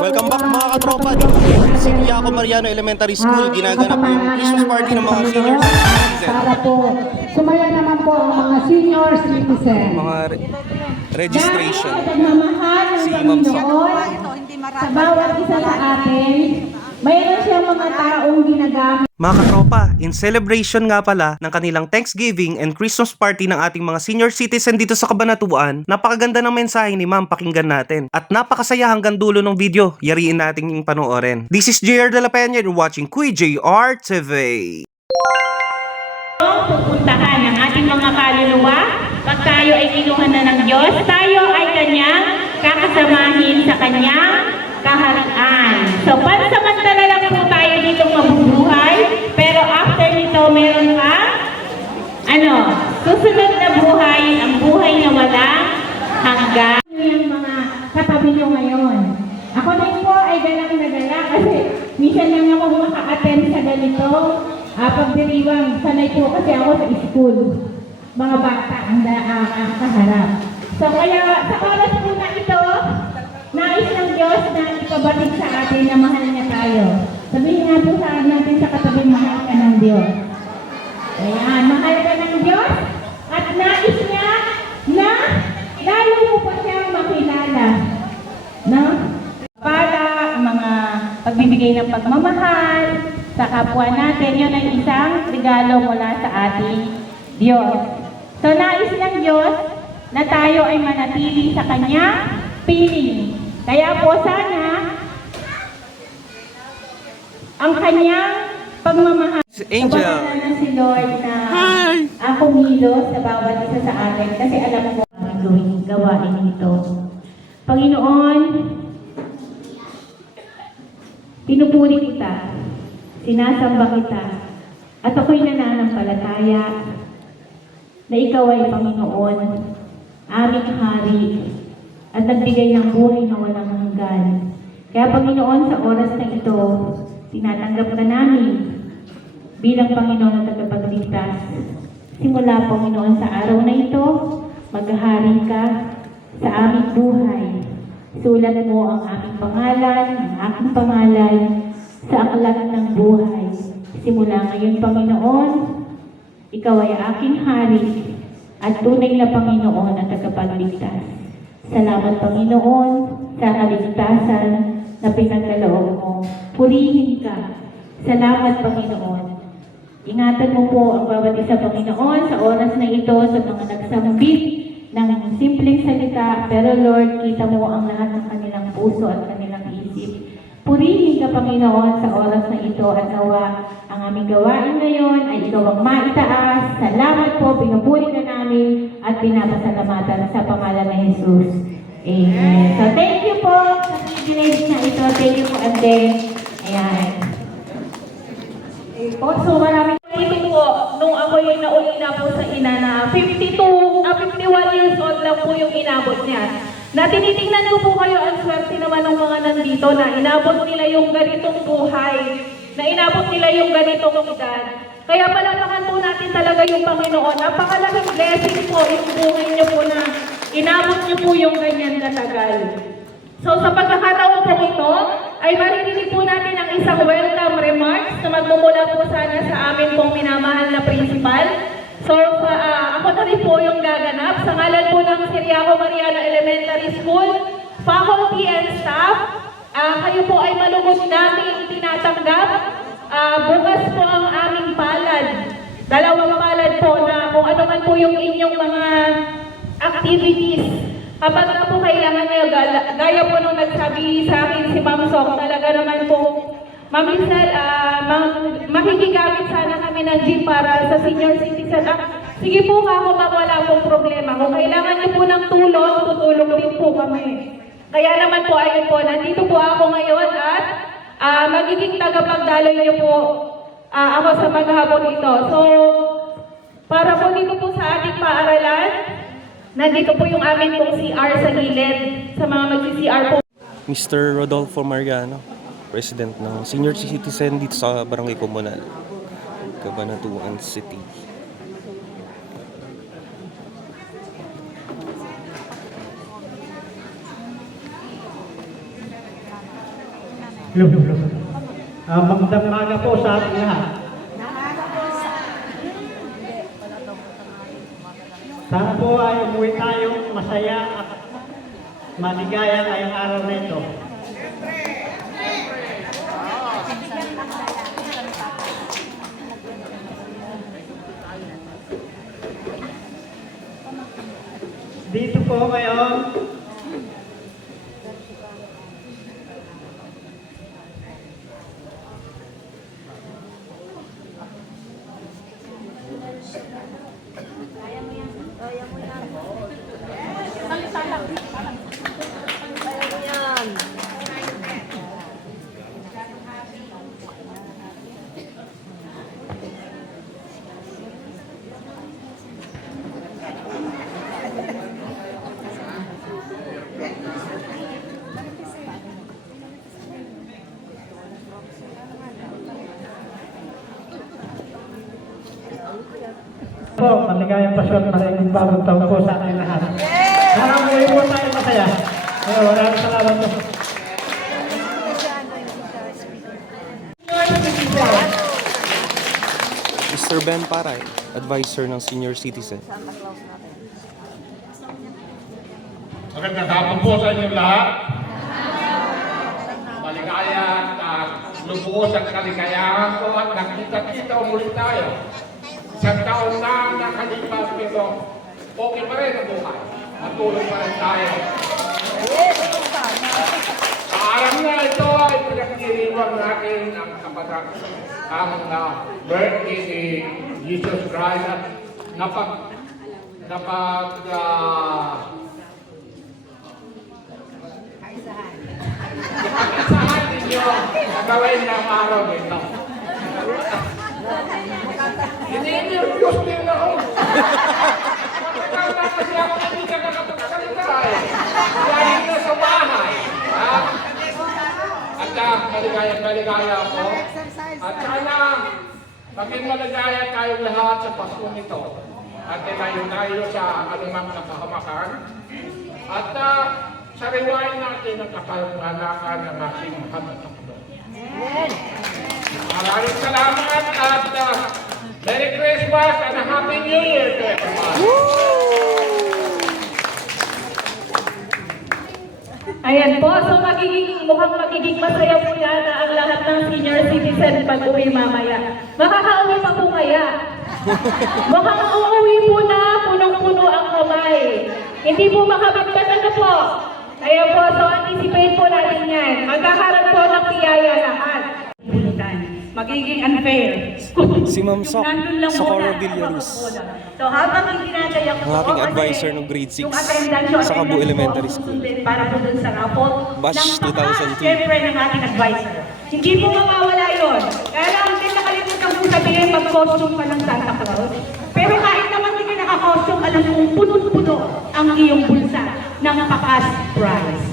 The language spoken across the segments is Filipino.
Welcome back mga katropa. Dito sa Santiago Mariano Elementary School, ginaganap yung Christmas party ng mga senior citizens. Para po, sumaya naman po ang mga senior citizen. Mga registration. Dahil sa pagmamahal ng Si Ma'am Sok. Panginoon sa bawat isa sa atin, mayroon siyang mga taong ginagamit. Mga katropa, in celebration nga pala ng kanilang Thanksgiving and Christmas party ng ating mga senior citizen dito sa Cabanatuan, napakaganda ng mensahe ni Ma'am, pakinggan natin. At napakasaya hanggang dulo ng video, yariin natin yung panoorin. This is JR De La Peña, you're watching Kuy JR TV. Pupuntahan ang ating mga kaluluwa. Pag tayo ay kinuha na ng Diyos, tayo ay Kanyang kakasamahin sa Kanyang kaharian. So, pansamantala lang po tayo dito mabubuhay, pero after nito, meron ka, susunod na buhay, ang buhay na walang hanggan. Yung mga katabi nyo ngayon. Ako din po ay galang na gala kasi minsan lang ako maka-attend sa ganito. Pagdiriwang, sanay po kasi ako sa school. Mga bata ang kaharap. So kaya sa oras po na ito, nais ng Diyos na ipabatid sa atin na mahal niya tayo. Sabihin nga po sa natin sa katabi, mahal ka ng Diyos. Ayan, mahal ka ng Diyos at nais niya na lalo mo pa siyang makilala. No? Para mga pagbibigay ng pagmamahal sa kapwa natin, yun ay isang regalo mula sa ating Diyos. So, nais ng Diyos na tayo ay manatili sa Kanyang piling. Kaya po sana, ang Kanyang pagmamahal. Angel. Kabahalan na si Lord na kumilos sa bawat isa sa atin kasi alam mo ang gawing gawain ito. Panginoon, pinupuri kita, sinasamba kita, at ako'y nananampalataya na Ikaw ay Panginoon, aming Hari, at nagbigay ng buhay na walang hanggan. Kaya Panginoon, sa oras na ito, tinatanggap ka namin bilang Panginoon at tagapagligtas. Simula, Panginoon, sa araw na ito, maghahari ka sa aming buhay. Sulat mo ang aming pangalan, ang aking pangalan, sa aklat ng buhay. Simula ngayon, Panginoon, Ikaw ay aking hari at tunay na Panginoon at tagapagligtas. Salamat, Panginoon, sa kaligtasan na pinagkaloob mo. Purihin ka. Salamat, Panginoon. Ingatan mo po ang bawat isa, Panginoon, sa oras na ito, sa mga nagsambit ng simpleng salita, pero Lord, kita mo ang lahat ng kanilang puso at kanilang isip. Purihin ka, Panginoon, sa oras na ito at nawa ang aming gawain ngayon ay Ikaw ang maitaas. Salamat po, pinupuri ka namin at pinapasalamatan sa pangalan ng Jesus. Amen. So, thank you po sa privilege na ito. Thank you po, Ate. Ayan. So, maraming ito po, nung ako yung nauli na po sa ina na 51 years old lang po yung inabot niya. Na tinitingnan ko po kayo, ang swerte naman ng mga nandito na inabot nila yung ganitong buhay, na inabot nila yung ganitong edad. Kaya palakpakan po natin talaga yung Panginoon. Napakalaking blessing po yung buhay niyo po na inabot niyo po yung ganyan katagal. So sa pagkakataon po ito, ay maririnig po natin ang isang welcome remarks na magmumula po sana sa amin pong minamahal na principal. So, ako na rin po yung gaganap sa ngalan po ng Santiago Mariano Elementary School, faculty and staff. Kayo po ay malugod namin tinatanggap. Bukas po ang aming palad. Dalawang palad po na kung ano man po yung inyong mga activities. Kapag na po kailangan nyo, gaya po nung nagsabi sa akin si Ma'am Sok, talaga naman po, Ma'am Lizal, makikigamit sana kami ng gym para sa senior citizen. Sige po ako, ma'am, wala pong problema. Kung kailangan niyo po ng tulong, tutulong din po kami. Kaya naman po, ayun po, nandito po ako ngayon at magiging tagapagdaloy niyo po ako sa maghapon ito. So, para po dito po sa ating paaralan, nandito po yung amin pong CR sa gilid, sa mga mag-CR po. Mr. Rodolfo Mariano, President ng Senior Citizen dito sa Barangay Comunal, Cabanatuan City. Magandang umaga po sa ating lahat. Sana po ay umuwi tayo masaya at maligaya ngayong araw na ito. Dito po ngayon, po, maligayang pasyon, maraming bagong taon po sa ating lahat. Sana umuwi po tayo masaya. Maraming salamat po. Mr. Ben Paray, advisor ng senior citizen. Magandang hapon po sa inyong lahat. Maligaya at lubos at kaligayahan po at nakita-kita ulit tayo. Isang taon na nakalipas pero okay pa rin ang buhay. Matulog pa rin tayo. Sa araw na ito ay pinagdiriwang natin ang kapatak ang birthday ni Jesus Christ at Isahan ninyo ang gawin ng araw nito. Ini-interviews din ako. Matagal na kasi ako hindi ka nakapagsalita eh. Dahil na sa bahay. At maligaya ako. At sana maging maligaya tayong lahat sa Pasko nito. At tayo sa anumang kapahamakan. At sariwain natin ang kapanganakan ng ating mahal na Panginoon. Maraming salamat at Merry Christmas and a Happy New Year to everyone. Ayan po, so mukhang magiging masaya po yata ang lahat ng senior citizen pag-uwi mamaya. Makakauwi pa po kaya? Mukhang uuwi po na punong-puno ang kamay. Hindi po makabagtas na po. Ayan po, so anticipate po natin yan. Magkakaroon po ng piyaya lahat. Magiging unfair. Si Ma'am Sok, Nandun lang Socorro muna. Villaruz. So habang itinataya ko Ang ating po, advisor kasi ng grade 6 yung attendance sa Cebu po, Elementary School. susundin para po dun sa rapot. Bash ng 2002. Siyempre ng ating advisor. Hindi po mawawala yun. Kaya lang hindi nakalimutan po sabihin mag-costume ka ng Santa Claus. Pero kahit naman hindi naka-costume, alam mo puno-puno ang iyong bulsa ng pakas prize.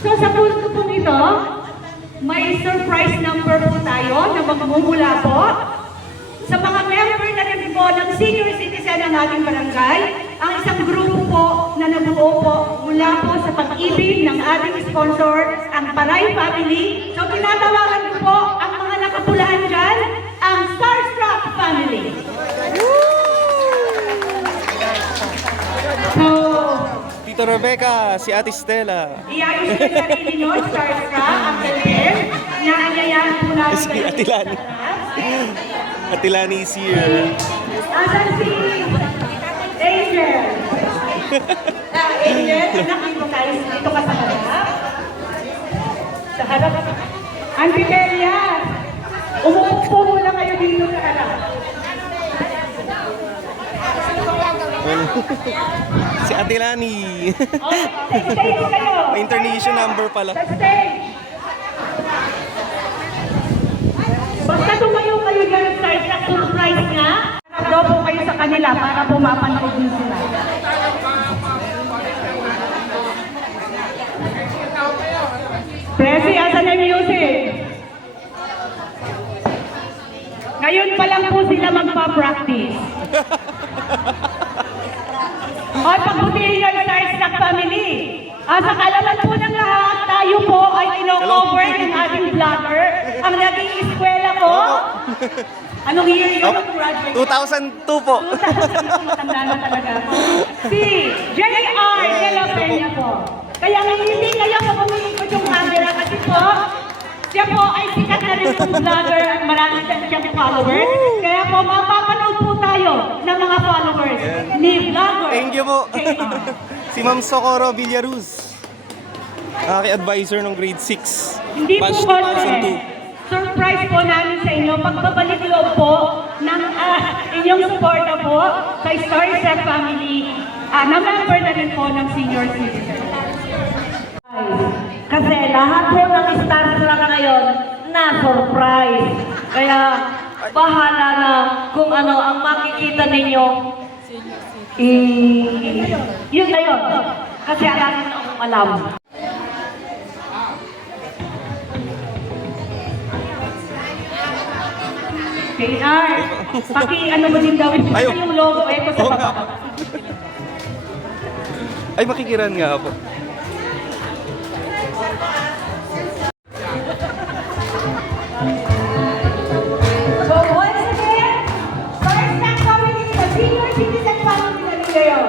So sa punto pong ito, may surprise number po tayo na magmumula po sa mga member na rin po ng senior citizen ng ating barangay. Ang isang grupo po na nabuo po mula po sa pag-ibig ng ating sponsor, ang Paray Family. So tinatawagan ko po ang mga nakapulaan dyan, ang Starstruck Family. So, Tito Rebecca, si Ate Stella. iayos ko yung sarili nyo, Starstruck, ang galing. Naanyayahan po namin Si kayo Ate Lani. sa taas. Ate Lani is here. Asan si Angel? Angel, anak, dito tayo. Dito ka sa harap. Sa harap. Auntie Delia, umupo muna kayo dito sa harap. Si Ate Lani. Okay, sa stage kayo. May internation number pala. Sa stage. Basta tumayo kayo dyan, start na surprise nga. Daw po kayo sa kanila para po mapanood din sila. Presi, asan na yung music? Ngayon pa lang po sila magpa-practice. O, pagbutihin nyo yung Starstruck Family. Sa kalaman po ng lahat, tayo po ay ino-cover ng ating vlogger. naging eskwela ko. Anong year yun? Graduate? 2002 po. Matanda na talaga ako. Si J.R. De La Peña po. Kaya hindi kayo sa pumilikot yung camera kasi po, siya po ay sikat na rin yung vlogger at marami siyang followers. Kaya po, mapapanood po tayo ng mga followers ni vlogger. Thank you po. JR. Si Ma'am Socorro Villaruz. Aking advisor ng grade 6. Hindi po Batch konti. Surprise po namin sa inyo. Pagbabalik loob po ng inyong suporta po kay Starstep Family na member na rin po ng senior citizen. Kasi lahat po ng Starstep ngayon na-surprise. Kaya bahala na kung ano ang makikita ninyo. Yun na yun. Kasi alam na akong alam. JR, ano mo din gawin Ayaw. yung logo ito sa Oo baba. nga. Ay, makikiran nga po. So once again, Starstep Family, the senior citizen family na rin ngayon.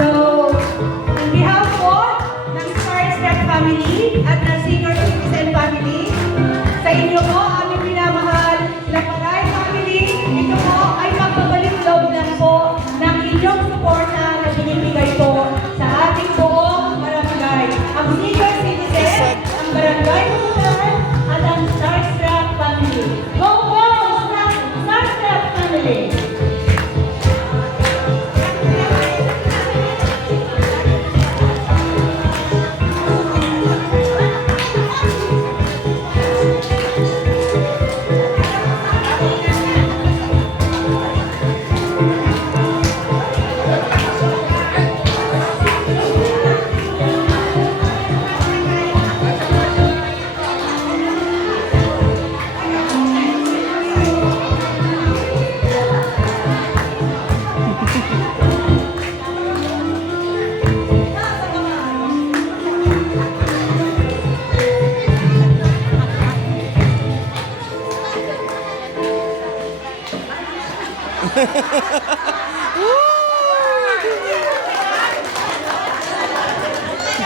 So, on behalf po ng Starstep Family at ng senior citizen family, sa inyo po, aming minamahal na Paray Family, ito po ay magbabalik loob lang po ng inyong suporta na binibigay po sa ating buong barangay. Ang senior citizen, ang barangay komunal, at ang Starstep Family. Go, go! Starstep Family!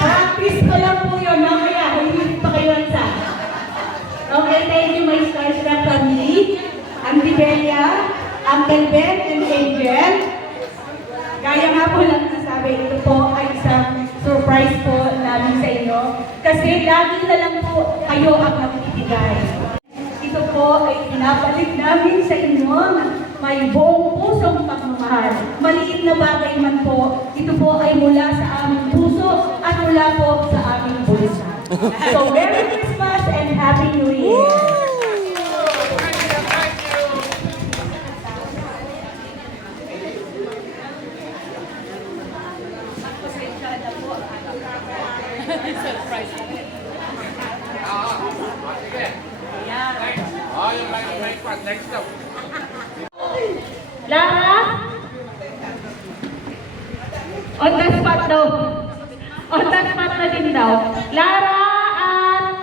Practice ko lang po yun, mamaya, hindi pa kayo sa. Okay, thank you my Starstep family, Auntie Belia, Uncle Ben, and Angel. Gaya nga po lang nasabi, ito po ay isang surprise po namin sa inyo. Kasi lagi na lang po kayo ang nagbibigay. Ito po ay pinabalik namin sa inyo na may buong pusong pagmamahal. Maliit na bagay man po, ito po ay mula sa aming puso at mula po sa aming bulsa. So, Merry Christmas and Happy New Year! Oh, yung mic next up. Lara? On the spot daw. On the spot na din daw. Lara,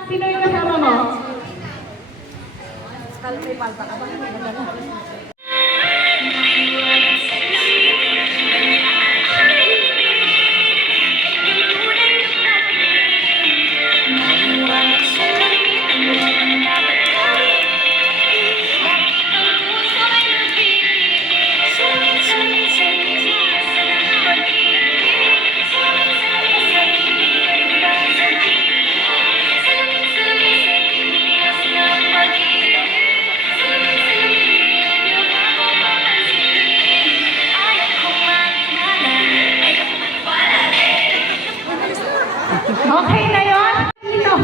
sino yung kasama mo? Okay na yun? Dito.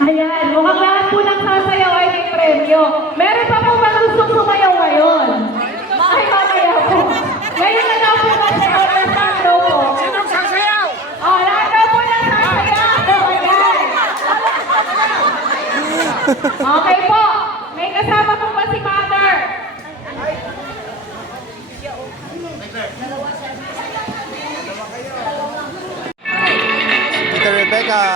Ayan, mukhang lahat po ng sasayaw ay may premyo. Meron pa po ba gustong sumayaw ngayon? Ay, mamaya po. Ngayon na daw po kasi lahat daw po. Sinong sasayaw? Oh, lahat daw po ng sasayaw. Ayan. Okay po. May kasama po ba si Mother? ka.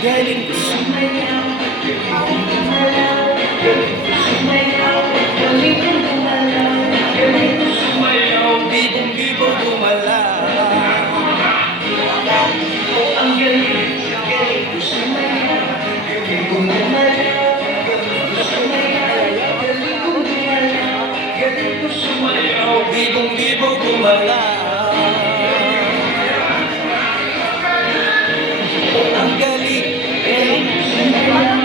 Galing ko sumayaw, galing ko gumalaw, galing ko sumayaw, bibong-bibong gumalaw. Ang galing, galing ko sumayaw, galing ko gumalaw, galing ko sumayaw, galing ko gumalaw, galing ko sumayaw, bibong-bibong gumalaw. Ang galing, galing ko sumayaw,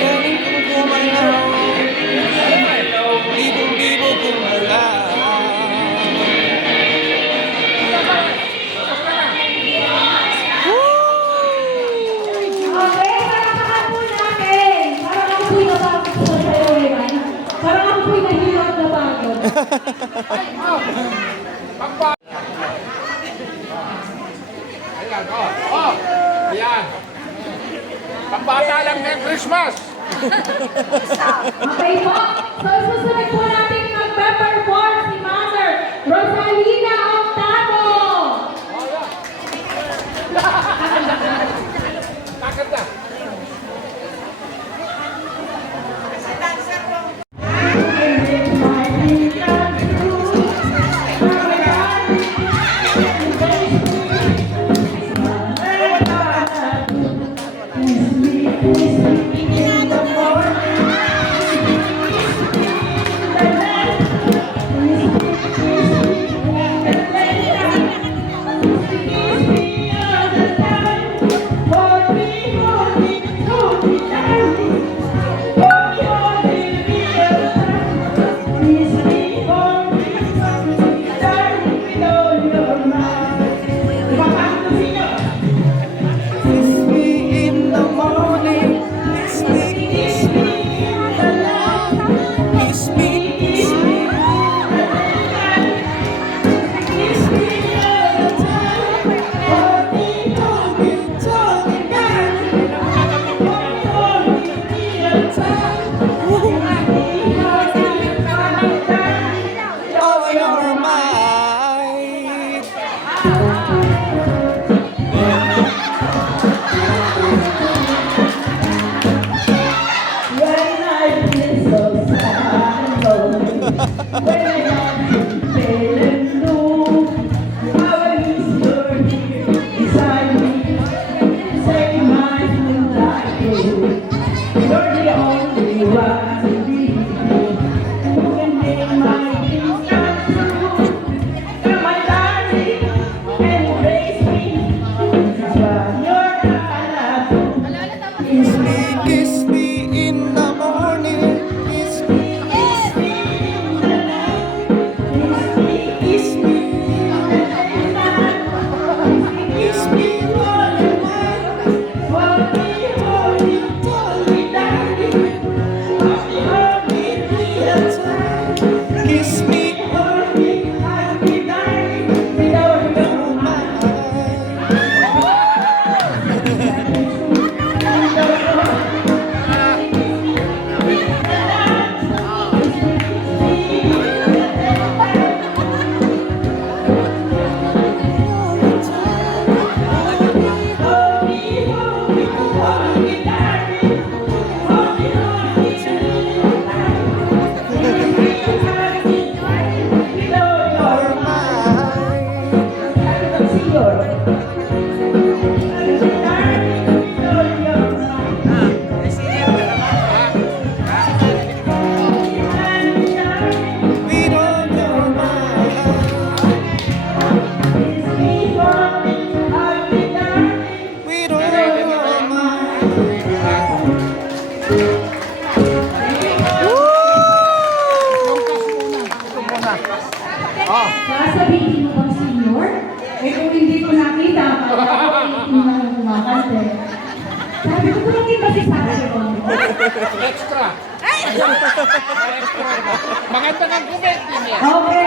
galing ko gumalaw, bibong-bibong gumalaw. Okay, palakpakan po natin. Parang ako po'y napagod sa sayo, Evan. Parang ako po'y nahilap na pagod. Ayan, oh. Ayan. Pambata lang ng Christmas. Okay po. So, susunod po natin mag-perform si Mother Rosalina Octavo. Bakit na? kasi sa akin. Extra. May extra. Maganda ng comment din yan. Okay.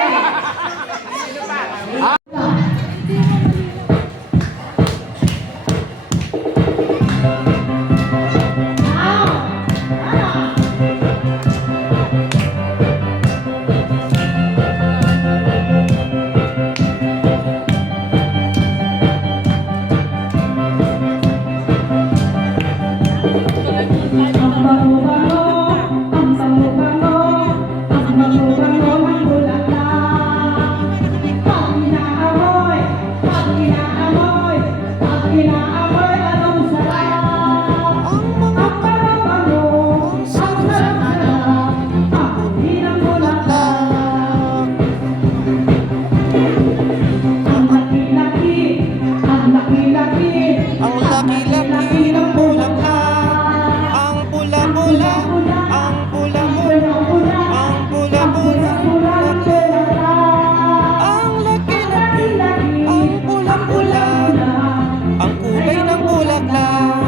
Ang laki-laki ng bulaklak, ang pula-pula, ang pula-pula, ang pula-pula, ang laki-laki, ang pula-pula, ang kulay ng bulaklak.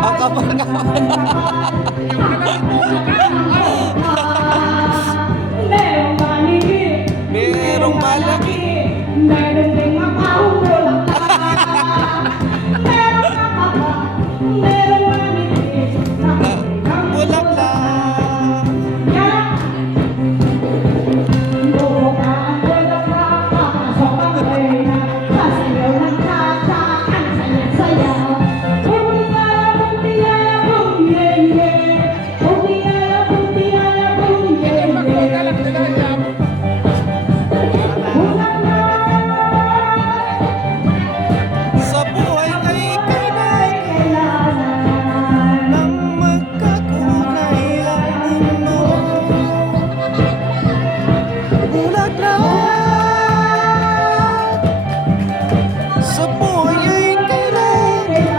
Ang kapal-kapal. Merong malaki. Meron ding mapahong bulaklak. Meron nakaka, meron manipis, nakikitang Bulaklak. yan. Buka ang bulaklak, papasok ang reyna, sasayaw ng tata, ang saya-saya. Bumiyaya, bumiyaya, bumiyeye. Bumiyaya, bumiyaya, bumiyeye. Magkalak nila yan. Sa buhay ay kailangan ng magkakulay ang mundo. Bulaklak. Sa buhay ay kailangan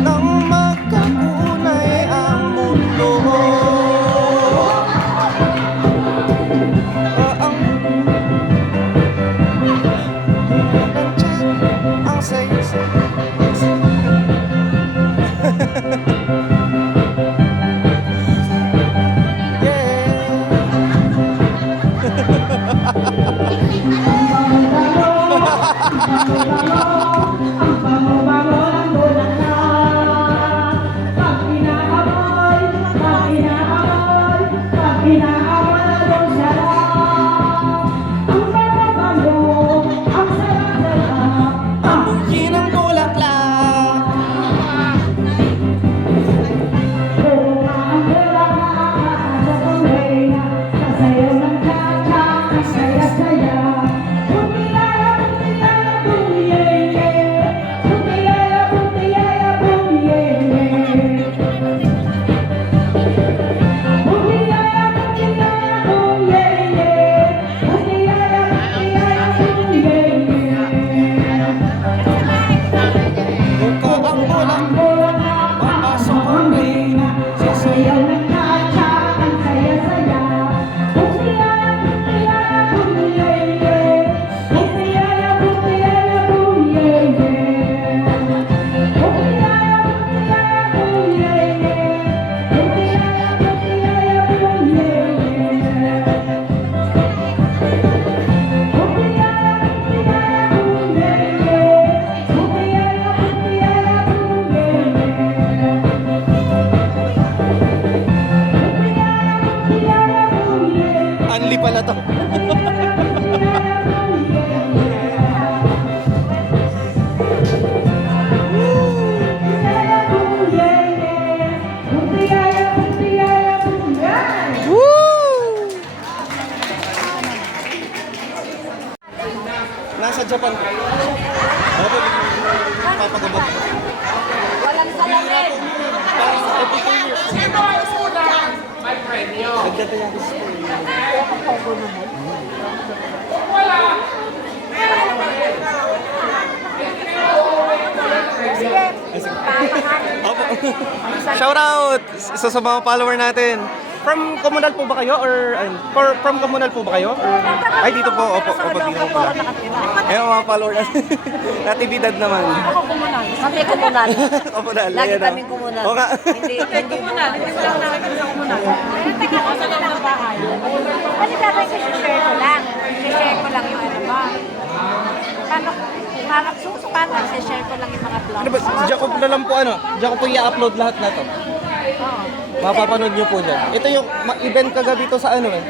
ng magkakulay ang mundo. Ang saya-saya. Ang bango-bango ng bulaklak. Pag inaamoy, pag inaamoy, pag inaamoy ang sarap. Ang bango-bango, ang sarap-sarap. Amoy ng bulaklak. Buka ang bulaklak, sa pamreyna, sasayaw ng tata, ang saya-saya. Bumiyaya, bumiyaya, bumiyeye. Bumiyaya, bumiyaya, bumiyeye. Bumiyaya, bumiyaya, bumiyeye. Bumiyaya, bumiyaya, bumiyeye. Buka ang bulaklak. Papasok ang reyna. Sasayaw ng tata, ang saya-saya. Bumiyaya, bumiyaya, bumiyeye. Bumiyaya, bumiyaya, bumiyeye. Bumiyaya, bumiyaya, bumiyeye. Bumiyaya, bumiyaya, bumiyeye. Anli pala to. Nasa Japan. Papagabot. Walang salamin. Sino ang unang may premyo? Nagdadayabis ko. Kung wala, Opo. Shout out isa sa mga follower natin. From Komunal po ba kayo or from Komunal po ba kayo? Ay dito po, opo, dito po pala. Ayun mga follower natin. Natividad naman. Ako komunal. Kami komunal. Komunal. Lagi ayan, kaming oh. komunal. Oo nga. Hindi komunal. Hindi lang namin kami sa komunal. Teka ko sa lang ng bahay. Ano dapat i-share ko lang? I-share ko lang yung ano ba? Paano? Paano i-share ko lang yung mga vlogs? Ano ba? Jacob na lang po ano? Jacob po i-upload lahat na to. Mapapanood nyo po dyan. Ito yung event kagabi to sa ano eh.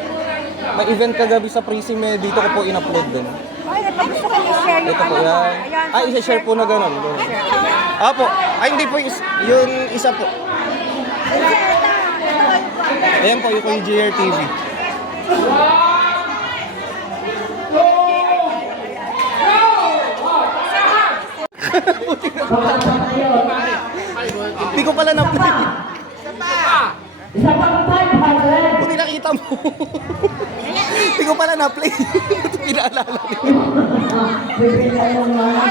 May event kagabi sa Prism eh. Dito ko po in-upload din. Ay, gusto ko i-share yung Ito po ano ba? yan. Ay, isa-share po na gano'n. Apo. Ay, hindi po. Yung isa po. Ayan po, yung GR TV. Hindi ko pala na-play. Isa pang 500. Buti nakita mo. Hindi ko pala na-play. Ito pinaalala niyo. Bibigyan mo naman.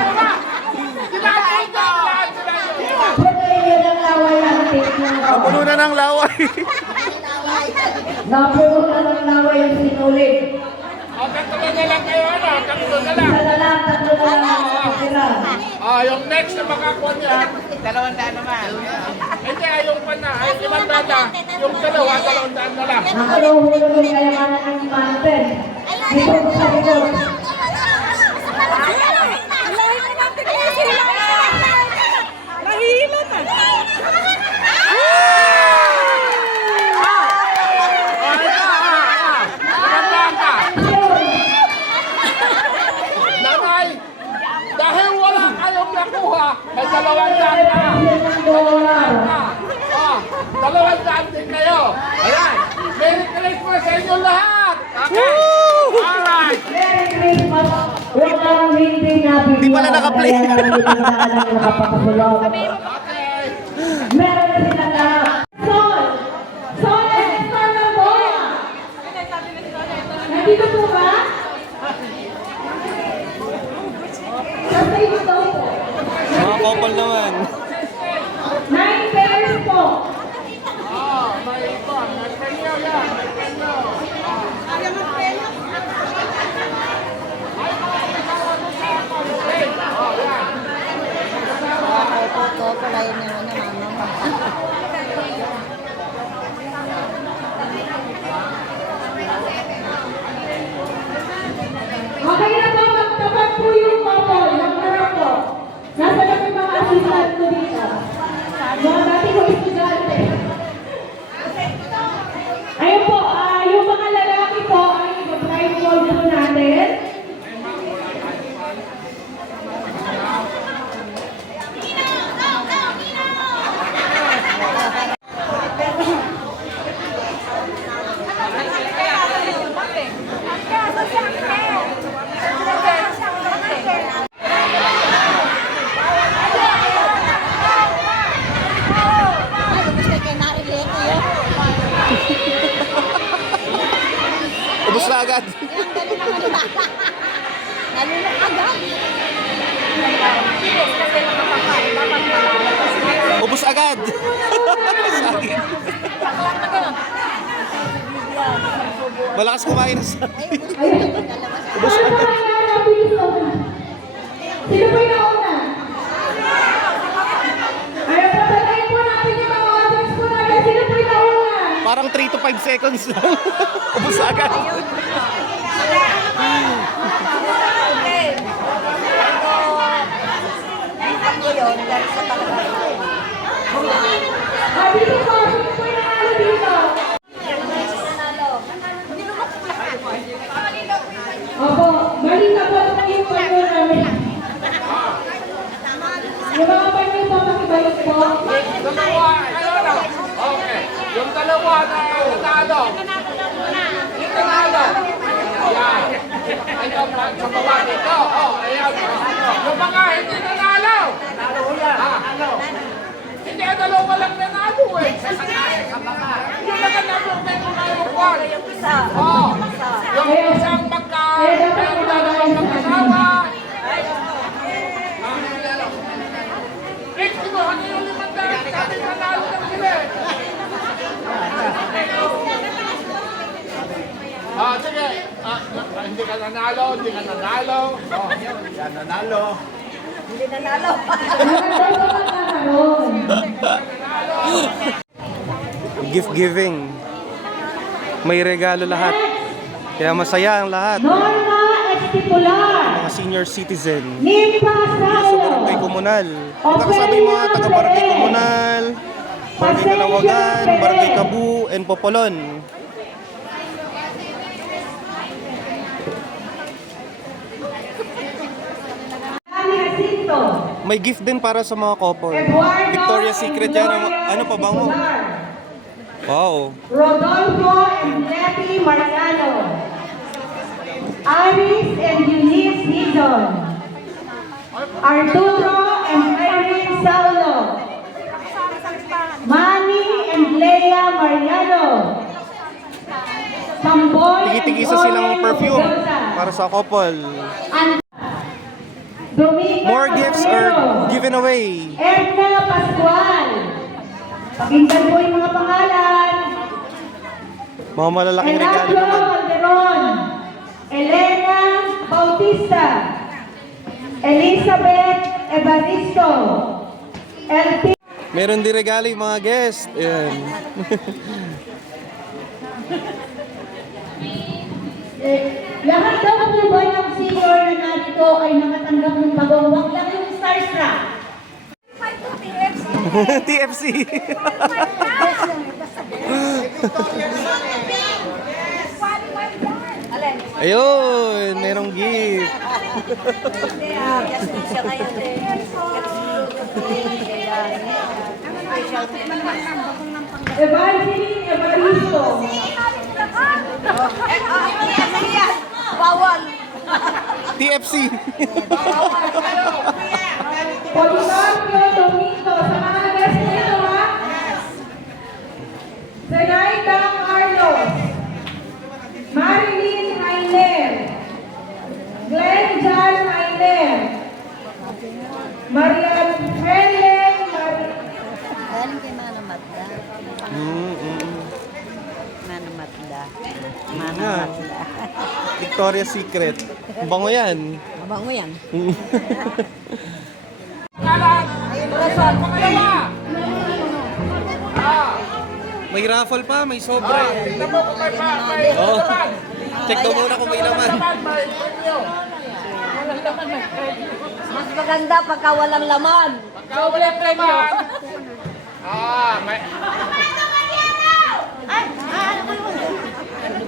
Pwede yun ang laway natin. Napuno na ng laway. Napuno na ng laway ang sinulit. O, tatlo na lang kayo, ano? Tatlo na lang. Isa na lang, tatlo na lang ang nakatira. Yung next na makakuha niya, 200 naman. Hindi, yung pa na, ay 500. Yung dalawa, 200 na lang. Nakaluhulog yung kayamanan ng mountain. Dito ko sa likod. Magandaan ka. Nanay, dahil wala kayong nakuha, may 200 na. Ah, 200 din kayo. Ayan. Merry Christmas sa inyo lahat. Okay. Alright. Merry Christmas. Walang hindi nabigyan. Di pala naka-play. Kaya lang hindi na lang nakapakasulog. Okay. Meron sila lahat. Sol! Sol and Sol ng boya! Nandito po ba? Nasa inyo daw po. Mga couple naman. 9 pairs po. May iba. May penyo yan. May penyo. Okay na po, magtapat po yung couple. Magtarap po. Nasa lang yung mga assistant ko dito. Mga dati ko estudyante. Ayun po, yung mga lalaki po ay mag-drive call po natin. Ubus na agad. Ubus agad. Sakit. Malakas kumain sa ubus agad. Sino po yung nauna? Ay, patalain po natin yung mga audience po natin. Sino po yung nauna? Parang 3 to 5 seconds lang. Ubus agad. Ah, dito po. Sino po yung nanalo dito? Opo, balita po ito yung panyo namin. Yung mga panyo po, pakibalik po. Dalawa. Kayo na. Okay. Yung dalawa na nanalo. Yung nanalo. Ayan. Ito pa sa baba dito. Ayan. Yung mga hindi nanalo. Hindi, dalawa lang nanalo eh. Yung nanalo may mga iwan. Yung isang magka. Yung dalawang mag-asawa. mo, ano yung 500? Sabi ka nanalo ng sila eh. Sige. Hindi ka nanalo, hindi ka nanalo. Yan nanalo. Gift giving. May regalo lahat. Kaya masaya ang lahat. Norma Estipular. Mga senior citizen. Nimpa Sa barangay Sao. komunal. Magkakasama yung mga taga barangay komunal, barangay Kalawagan, barangay Kabu, and Popolon. Dani Jacinto. May gift din para sa mga couple. Eduardo Victoria's Secret yan. Gloria Ano pa bang mo? Estipular. Wow. Rodolfo and Letty Mariano. Aris and Eunice Nizon. Arturo and Irene Saulo. Manny and Leia Mariano. Tamboy and Tigi-tigisa silang Oren perfume Mendoza. para sa couple. And Domingo More gifts are Pascuero. given away. Edna Pascual. Pakinggan po yung mga pangalan. Mga malalaking regalo Enablo naman. Calderon. Elena Bautista. Elizabeth Evaristo. LT. Meron din regalo yung mga guest. Ayan. Lahat daw po ba ng senior na narito ay nakatanggap ng bagong wag lang yung starstruck. TFC. Ayun, merong gift. Evangeline Evaristo. TFC. Policarpio Domingo. Sa mga guest nito ha. Zenaida Carlos. Marilyn Hainer. Glenn John Hainer. Marian Helen Galing kay Mana Matda. Mana Matda. Mana Nga. Matda. Victoria's Secret. Ang bango yan. Mabango yan. May raffle pa, may sobre. Tignan mo kung may may Oh. laman. Check daw muna kung may laman. May premyo. Mas maganda pagka walang laman. Ikaw wala premyo. May...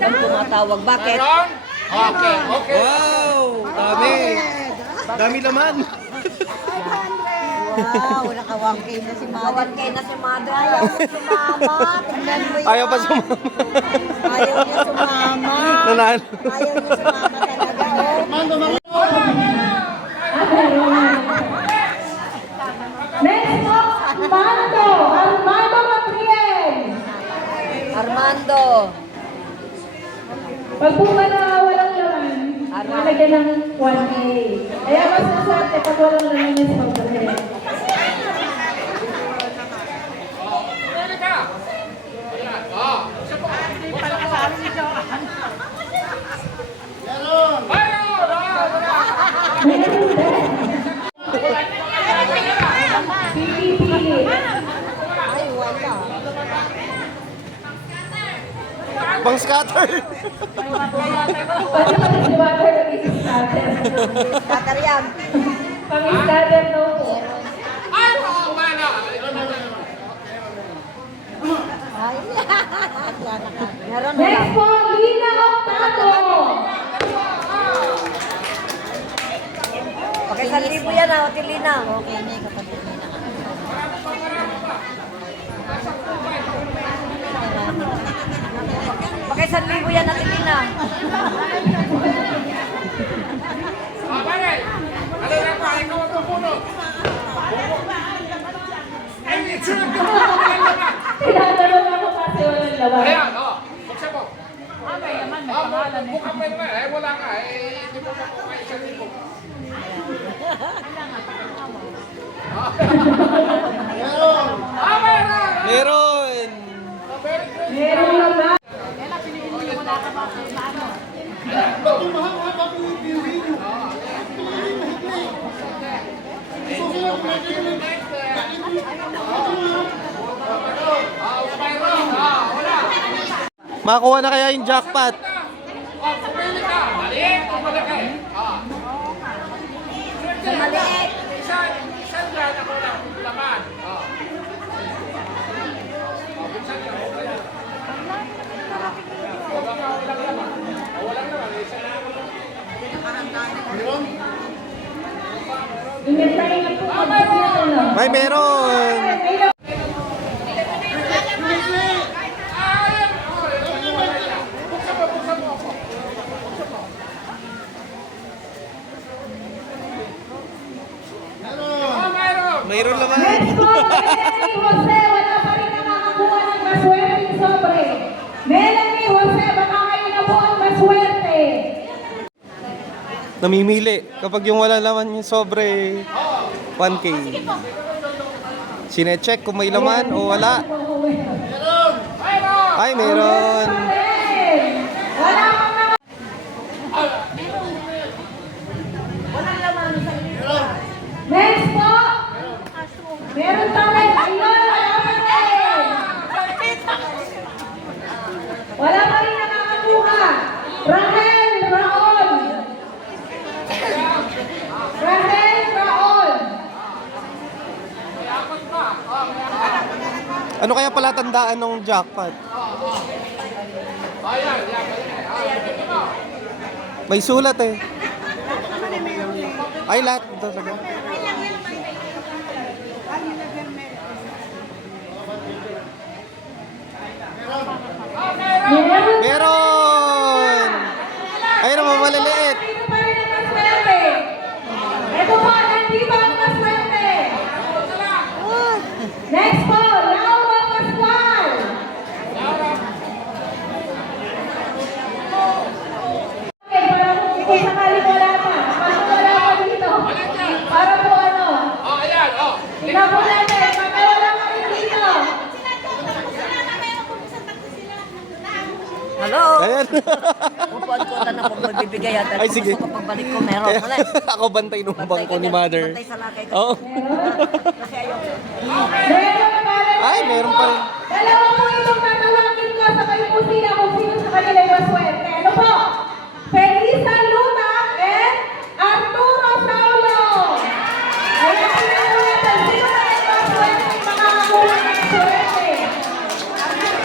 Ang tumatawag. Bakit? Meron? Okay. Wow! Dami! Dami laman! Wow, nakawangkay na si Mother. Nakawangkay na si Mother. Ayaw niya sumama. Tingnan mo yan. Ayaw pa sumama. Ayaw niya sumama. Nanalo. Ayaw niya sumama talaga. Next po, Armando. Armando Gabriel. Armando. Pag po ba na walang laman, malagyan ng 1K. Kaya mas masarte pag walang laman ng sobrang. Pwede ka. Ayan. Isa po. Pipili. Ay, wala. Pang scatter. Pati pag-squatter nag-i-scatter. Scatter yan. Pang-scatter daw po. Ay, wala. Ay, meron na. Next po, Lina Octavo. Okay, 1,000 yan ah, Otilina. Okay, na yung kapatid nila. Okay, 1,000 yan, Otilina. Pare. Ano lang pa? Ikaw ang pupuno. Ay, sunod ka mo. Tinatanong ako kasi walang laman. Ayan, buksan mo. May naman, may pangalan. Buksan mo naman. Wala ka. Hindi mo makuha 1,000. Meron! Meron na ba? Makakuha na kaya yung jackpot? Pumili ka. Maliit o malaki? Maliit. Isang dyan ako lang laman. Minsan ka, wala. Walang laman. Walang laman. Isang Ingatay na po ang pagkakala. May meron! Mayroon naman. Next po, Melanie Jose, wala pa rin nakakakuha ng maswerteng sobre. Melanie Jose, baka kayo na po ang maswerte. Namimili. Kapag yung wala laman yung sobre 1K. Sine-check kung may laman o wala. Ay, meron. Wala kang naman. Next po. Meron tayo. Ayun, wala pa rin. Wala pa rin nakakakuha. Rahel Raon. Rahel Raon. Ano kaya pala tandaan ng jackpot? May sulat eh. Ay, lahat. Talaga. Meron. Meron! Ay, naman maliliit. Dito pa rin ang maswerte. Ito po, nandito ang maswerte. Next po, Laura Pascual. Okay, para kung sakaling wala pa. Para wala pa dito. Para po ano. ayan, Tingnan po natin, baka wala pa rin dito. Hello? Ayan. Upuan ko na po magbibigay at Ay, sige. gusto ko pagbalik ko meron. Kaya, Wala. ako bantay nung bangko ni mother. Bantay sa lakay ko. Oo. Kasi ayoko. Meron pa rin. Ay, meron pa rin. Dalawa po itong tatawagin ko sa kayo po sila kung sino sa kanila yung maswerte. Ano po? Felisa Luna and Arturo Saulo. Ayan po yung natin. Sino na yung maswerte makakakuha ng swerte?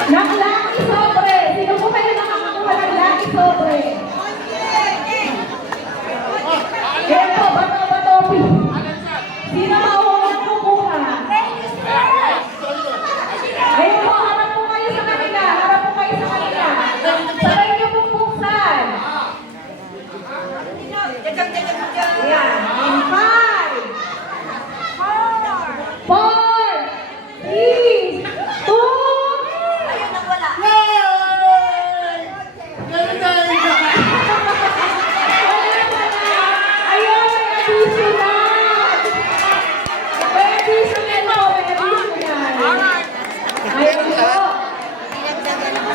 Ng Lucky Sobre. Sino po kayo makakakuha ng Lucky Sobre? Ayan po, bato-bato. Sino mauunang kukuha? Ayun po, harap po kayo sa kanila. Harap po kayo sa kanila. Sabay niyo pong buksan. Ayan. In 5, 4, 3, 2, Ayun ang wala. ayun, may additional. May additional po, may additional. Ayun po.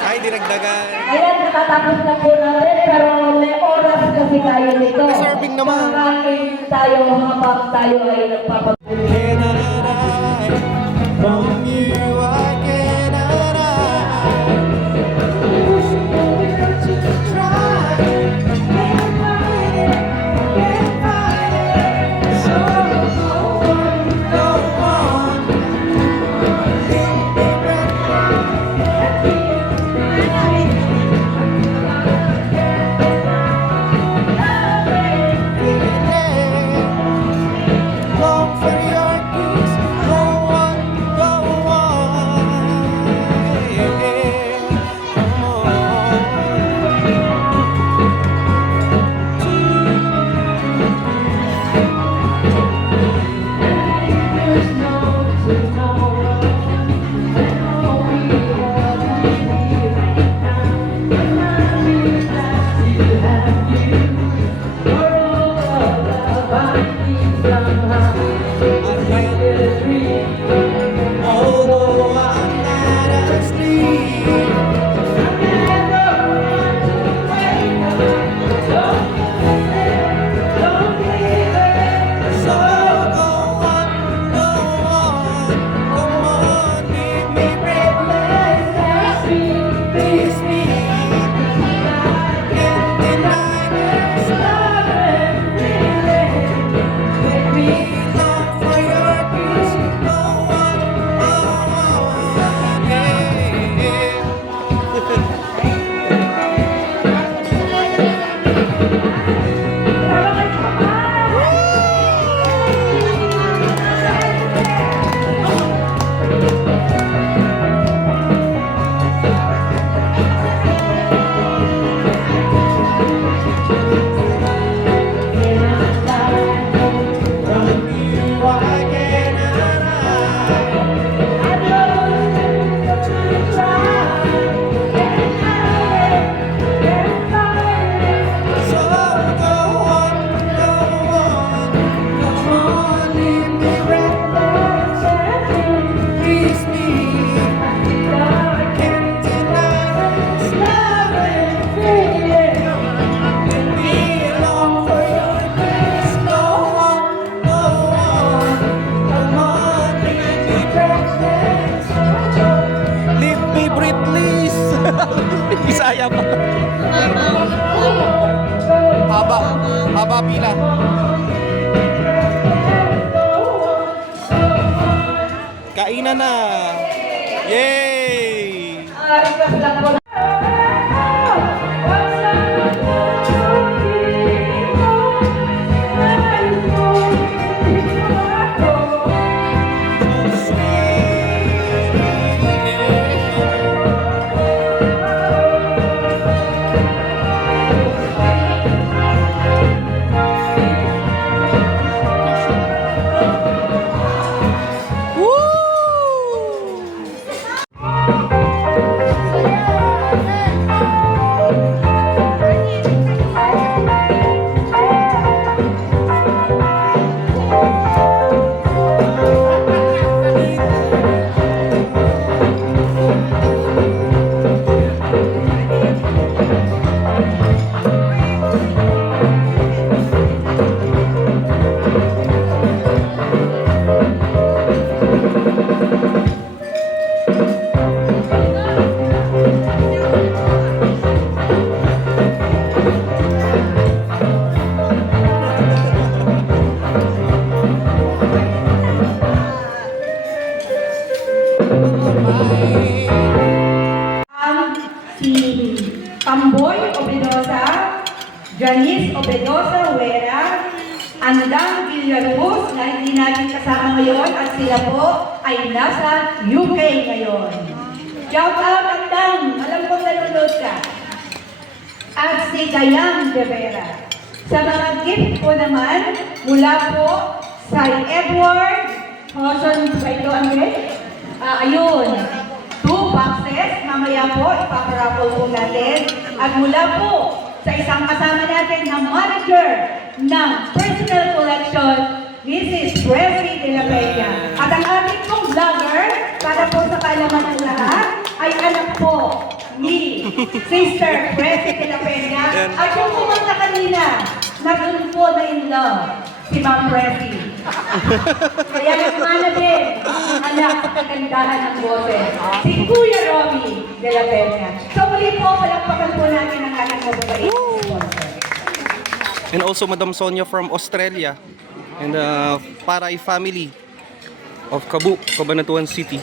Ay, dinagdagan. Ayan, natatapos na po natin, pero may oras kasi tayo nito. Serving naman. Makakain tayo habang tayo ay nagpapag... From you I cannot long for Leave me breathe, please. Bisaya pa. Haba pila. Kainan na. Yay! Request lang po. Si Tamboy Obedosa, Janice Obedosa Huera, Andang Villalobos na hindi natin kasama ngayon at sila po ay nasa UK ngayon. Shout out Andang! Alam kong nanonood ka. At si Dayang De Vera. Sa mga gift po naman, mula po sa Edward Hoson, ba ito Andre? Ayun. 2 boxes, mamaya po, ipaparapol po natin. At mula po sa isang kasama natin na manager ng personal collection, Mrs. Presley de la Peña. At ang ating pong vlogger, para po sa kaalaman ng lahat, ay anak po ni Sister Presley de la Peña. At yung kumanta kanina, na doon po na in love, si Ma'am Presley. Kaya nagmana din ang anak sa kagandahan ng boses, si Kuya Romy de la Peña. So muli po, palakpakan po natin ang ating mababait sponsor. And also Madam Sonia from Australia. And Paray family of Cebu, Cabanatuan City.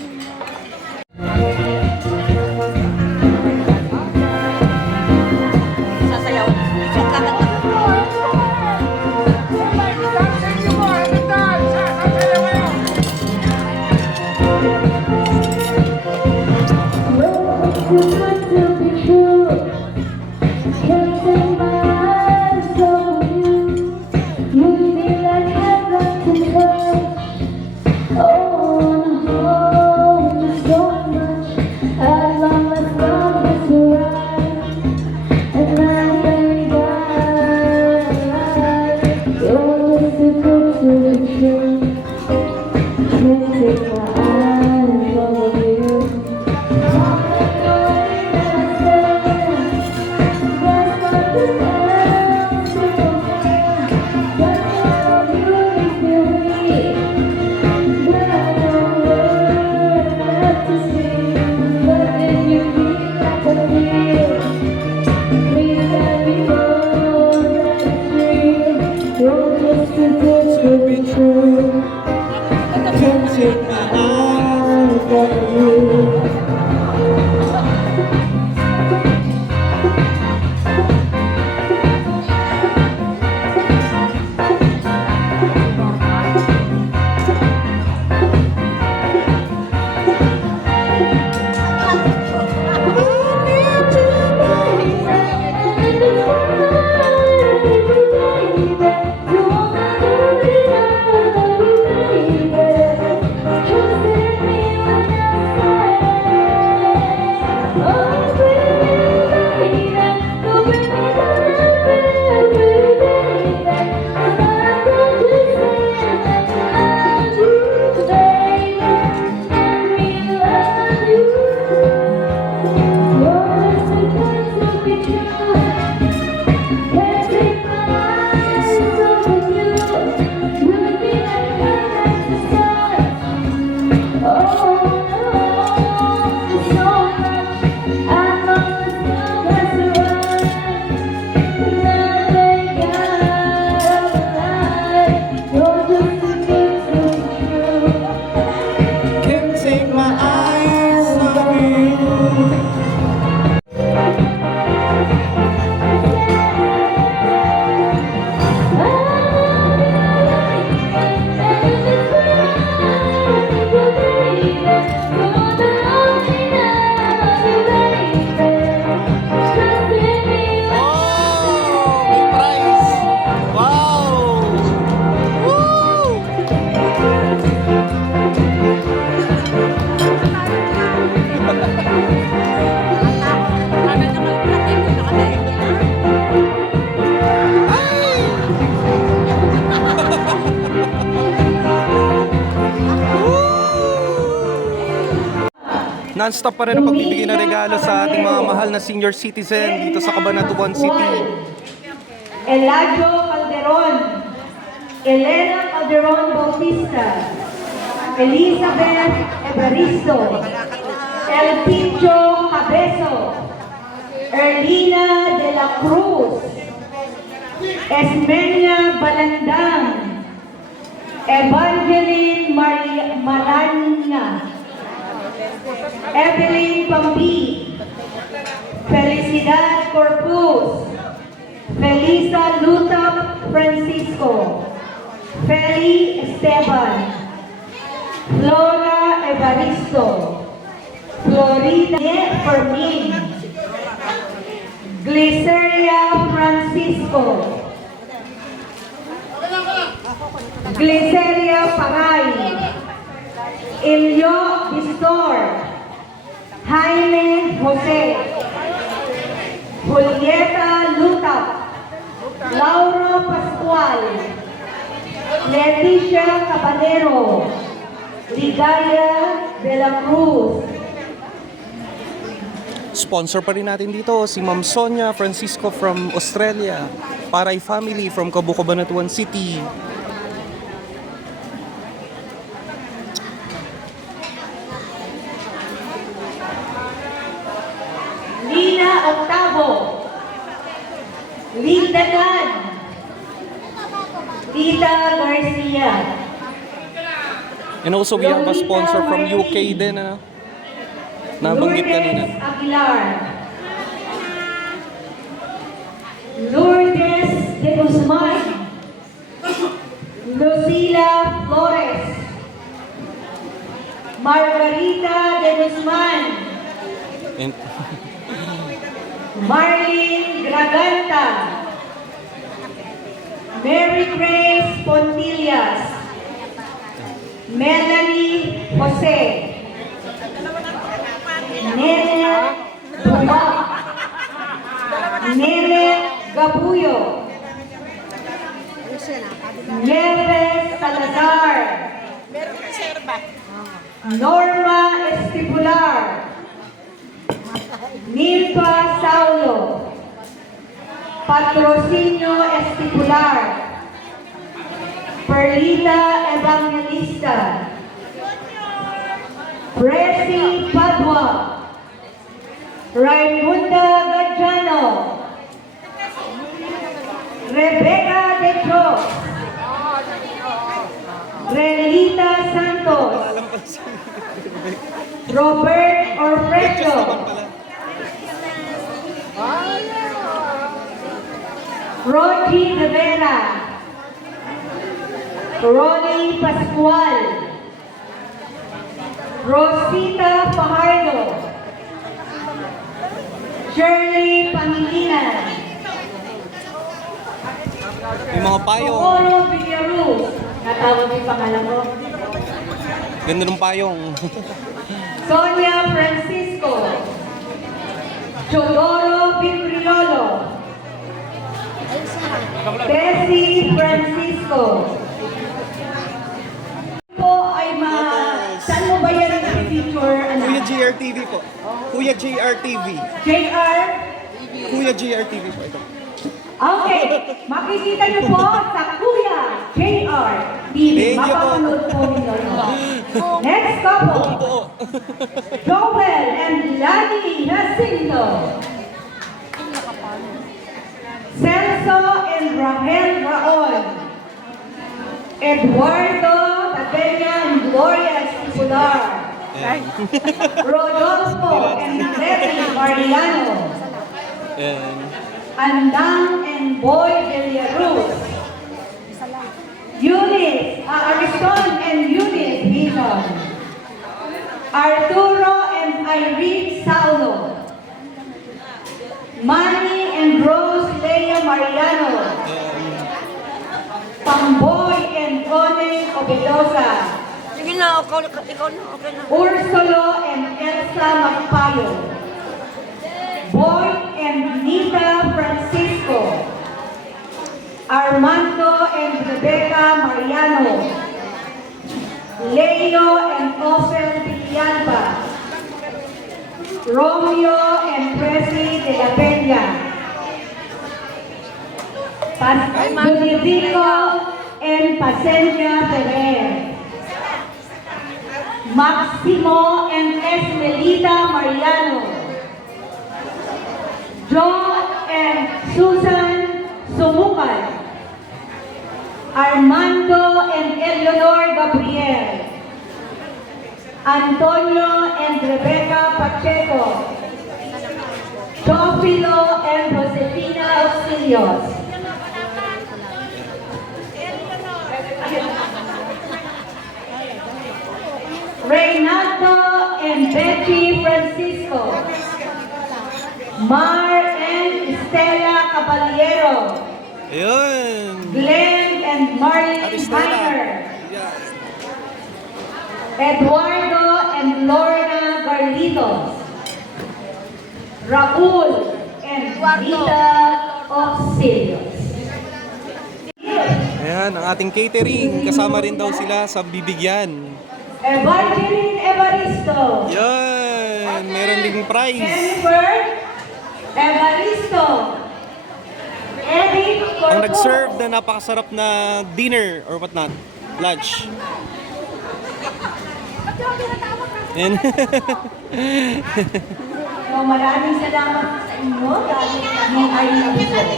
Sasayaw. Take my eyes off of you. Can't take my eyes off you. Oh, may prize! Wow! Woo! Non-stop pa rin ang pagbibigay ng regalo sa ating mga mahal na senior citizen dito sa Cabanatuan City. Eladio Calderon, Elena Calderon Bautista, Elizabeth Evaristo, Elpicho Cabezo, Erlina de la Cruz, Esmeña Balandang, Evangeline Malanya, Evelyn Pambi, Felicidad Corpus, Felisa Lutap Francisco, Feli Esteban, Flora Evaristo, Florida Fermin, Gliceria Francisco, Gliceria Paray, Elio Vistor, Jaime Jose, Julieta Lutap, Laura Pascual, Leticia Caballero, Ligaya de la Cruz. Sponsor pa rin natin dito si Ma'am Sonia Francisco from Australia, Paray family from Cabanatuan City. Lina Octavo, Linda Dan, Tita Garcia, And also we have a sponsor from UK din, ano? Nabanggit kanina. Lourdes Aguilar, Lourdes de Guzman, Lucila Flores, Margarita de Guzman, And, Marlene Graganta, Mary Grace Pontillas, Melanie Jose, Nene Duma, Nene Gabuyo, Nieves Salazar, Norma Estipular, Nilpa Saulo, Patrocinio Estipular, Perlita Evangelista, Presi Padua, Raimunda Gajano, Rebecca de Dios, Relita Santos, Robert Orfrecho, Rocky Rivera, Ronnie Pascual, Rosita Fajardo, Shirley Pangilinan, yung mga payong. Socorro Villaruz, natawag yung pangalan ko, Ganda ng payong. Sonia Francisco, Chodoro Vitriolo, Bessie Francisco. Po ay saan mo ba yan i-feature? Kuya GRTV po. Kuya GRTV. JR? Kuya GRTV po ito. Okay, makikita niyo po sa Kuya JR TV. Thank you po. Mapapanood po ninyo ito. Next couple, Joel and Lani Jacinto. Celso and Rahel Raon. Eduardo Tabella and Gloria Estipular. Rodolfo and Betty Mariano. Andang and Boy Villaruz. Ariston and Eunice Vision. Arturo and Irene Saulo. Manny and Rose Leia Mariano. Pamboy and Connie Obedosa. Sige na, ikaw na, okay na. Ursulo and Elsa Magpayo. Boy and Nita Francisco. Armando and Rebecca Mariano. Leo and Osel Villalba. Romeo and Presi de la Peña. Pastorico and Pasencia Ferrer. Maximo and Esmelita Mariano. John and Susan Sumukal. Armando and Eleanor Gabriel. Antonio and Rebecca Pacheco. Teofilo and Josefina Auxilios. Reynaldo and Betty Francisco. Mar and Stella Caballero. Ayun. Glenn and Marlene Ate Stella. Miner. Eduardo and Lorna Garlitos. Raul and Rita Auxilios. Ayan, ang ating catering. Kasama rin daw sila sa bibigyan. Evangeline Evaristo. Yan, meron ding prize. Jennifer Evaristo. Eric Corpus. Ang nag-serve na napakasarap na dinner or what not, lunch. Yan. So, maraming salamat sa inyo dahil kami ay nabusog.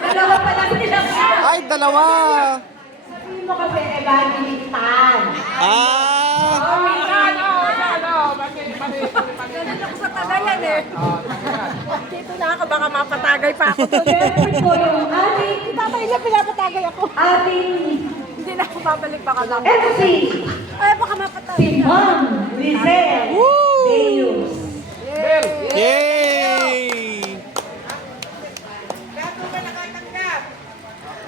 Dalawa pa lang sila. Ay, dalawa! Sabihin mo kasi Evangeline Tan. Ah! Ganun ako sa tagayan eh. Dito na ako, baka mapatagay pa ako doon. Siyempre po yung ating Tatay niya, pinapatagay ako. Hindi na ako babalik baka lang. MC, Ay, baka mapatagay. si Ma'am Rizel Deus. Yay!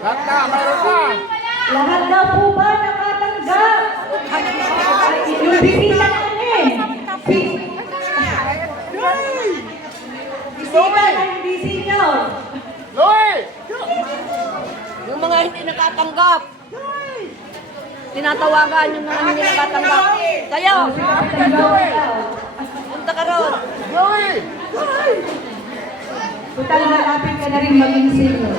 Lahat na, mayroon na. Lahat na po ba nakatanggap? Yung bisita natin. Bisita na hindi senior. Loy! Yung mga hindi nakatanggap. Tinatawagan yung mga hindi nakatanggap. Tayo, punta ka ron. Loy! Total malapit ka na rin maging senior.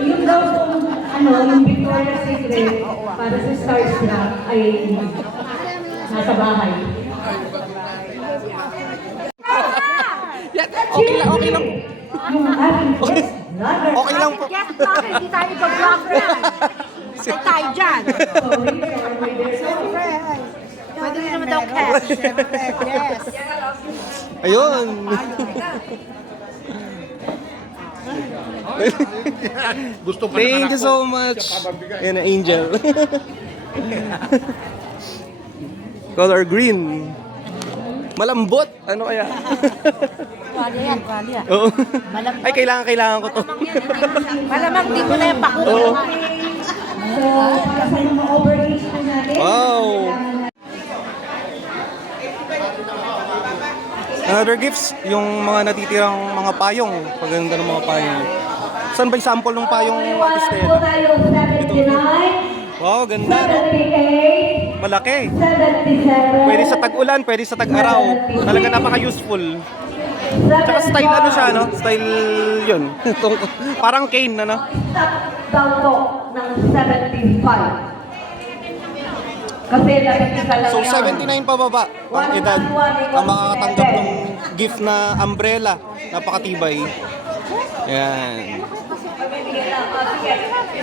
Yung daw kung yung Victoria's Secret para sa Starstruck ay nasa bahay. Okay lang, okay lang. Yung ating guest vlogger. Okay lang po. Yes, bakit? Hindi tayo pag-vlogger yan. Ay, tayo dyan. Pwede rin naman daw cash. Yes. Ayun. Gusto pa Thank you so much. Yan ang angel. Color green. Malambot. Ano kaya? Tuwalya yan, tuwalya. Oo. Ay, kailangan ko to. Malamang di mo na yung pakuha. Oo. So, para sa mga overage po natin, Wow. Another gifts, yung mga natitirang mga payong. Paganda ng mga payong. Saan ba yung sample ng payong Ate Po Stella? tayo, 79, Wow, ganda no? 78, Malaki. 77. Pwede sa tag-ulan, pwede sa tag-araw. Talaga napaka-useful. Tsaka style ano siya, no? Style yun. Parang cane, ano? Stop down po ng 75. Kasi dapat isa lang So, yan. 79 pababa ang edad ang makakatanggap ng gift na umbrella. Napakatibay. Yan.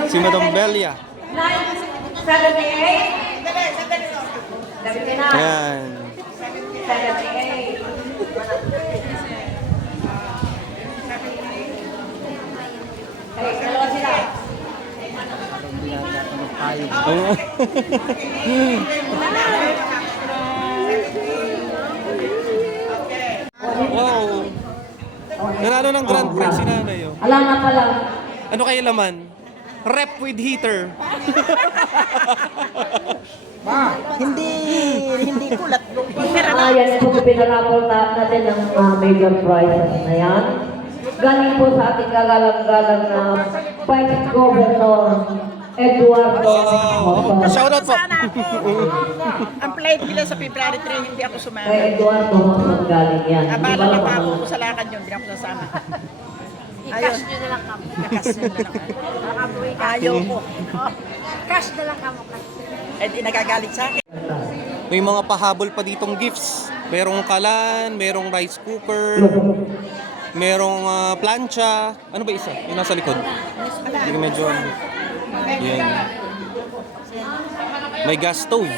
Si Madam Belia. 78, 79, Yan. 78. Ay, dalawa sila. Oo. Wow. Nanalo ng Grand Prix si nanay. Oh. Alam na pala. Ano kayo laman? Rep with heater. Hindi kulat. Yan po pinarapol natin ng major prize na yan. Galing po sa ating kagalang-galang na Vice Governor Eduardo Motor. Shoutout po. Ang flight nila sa February 3, hindi ako sumama. Kay Eduardo Motor galing yan. Abala na pa ako sa lakad yun, hindi ako nasama. I-cash nyo na lang kami. Kakas yun na lang. Nakabuhay ka. Ayaw ko. Cash na lang kamo. Eh di nagagalit sa akin. May mga pahabol pa ditong gifts. Merong kalan, merong rice cooker, merong plancha. Ano ba isa? Yung nasa likod. Hindi ka medyo yan. May gas stove.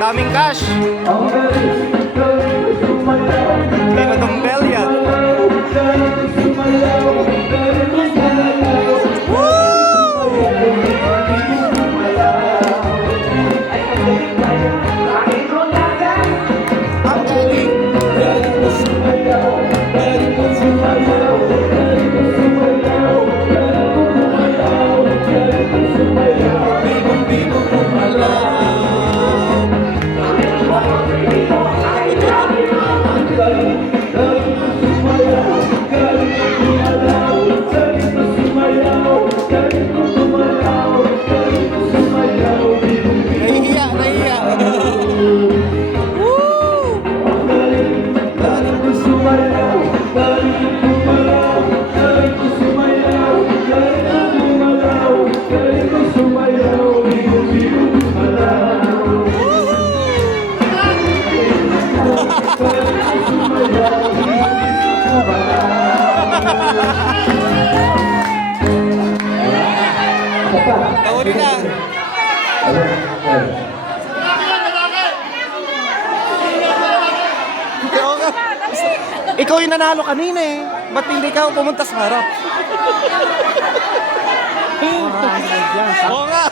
Daming cash. Kay Madam Belia. Ang galing. Bibong-bibong kumalaw. Nahihiya, nahihiya. Woo! Tawari na. Oo nga. Ikaw yung nanalo kanina eh. Ba't hindi ka pumunta sa harap? Oo nga.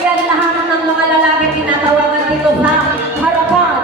Ayan, lahat ng mga lalaki tinatawagan dito sa harapan.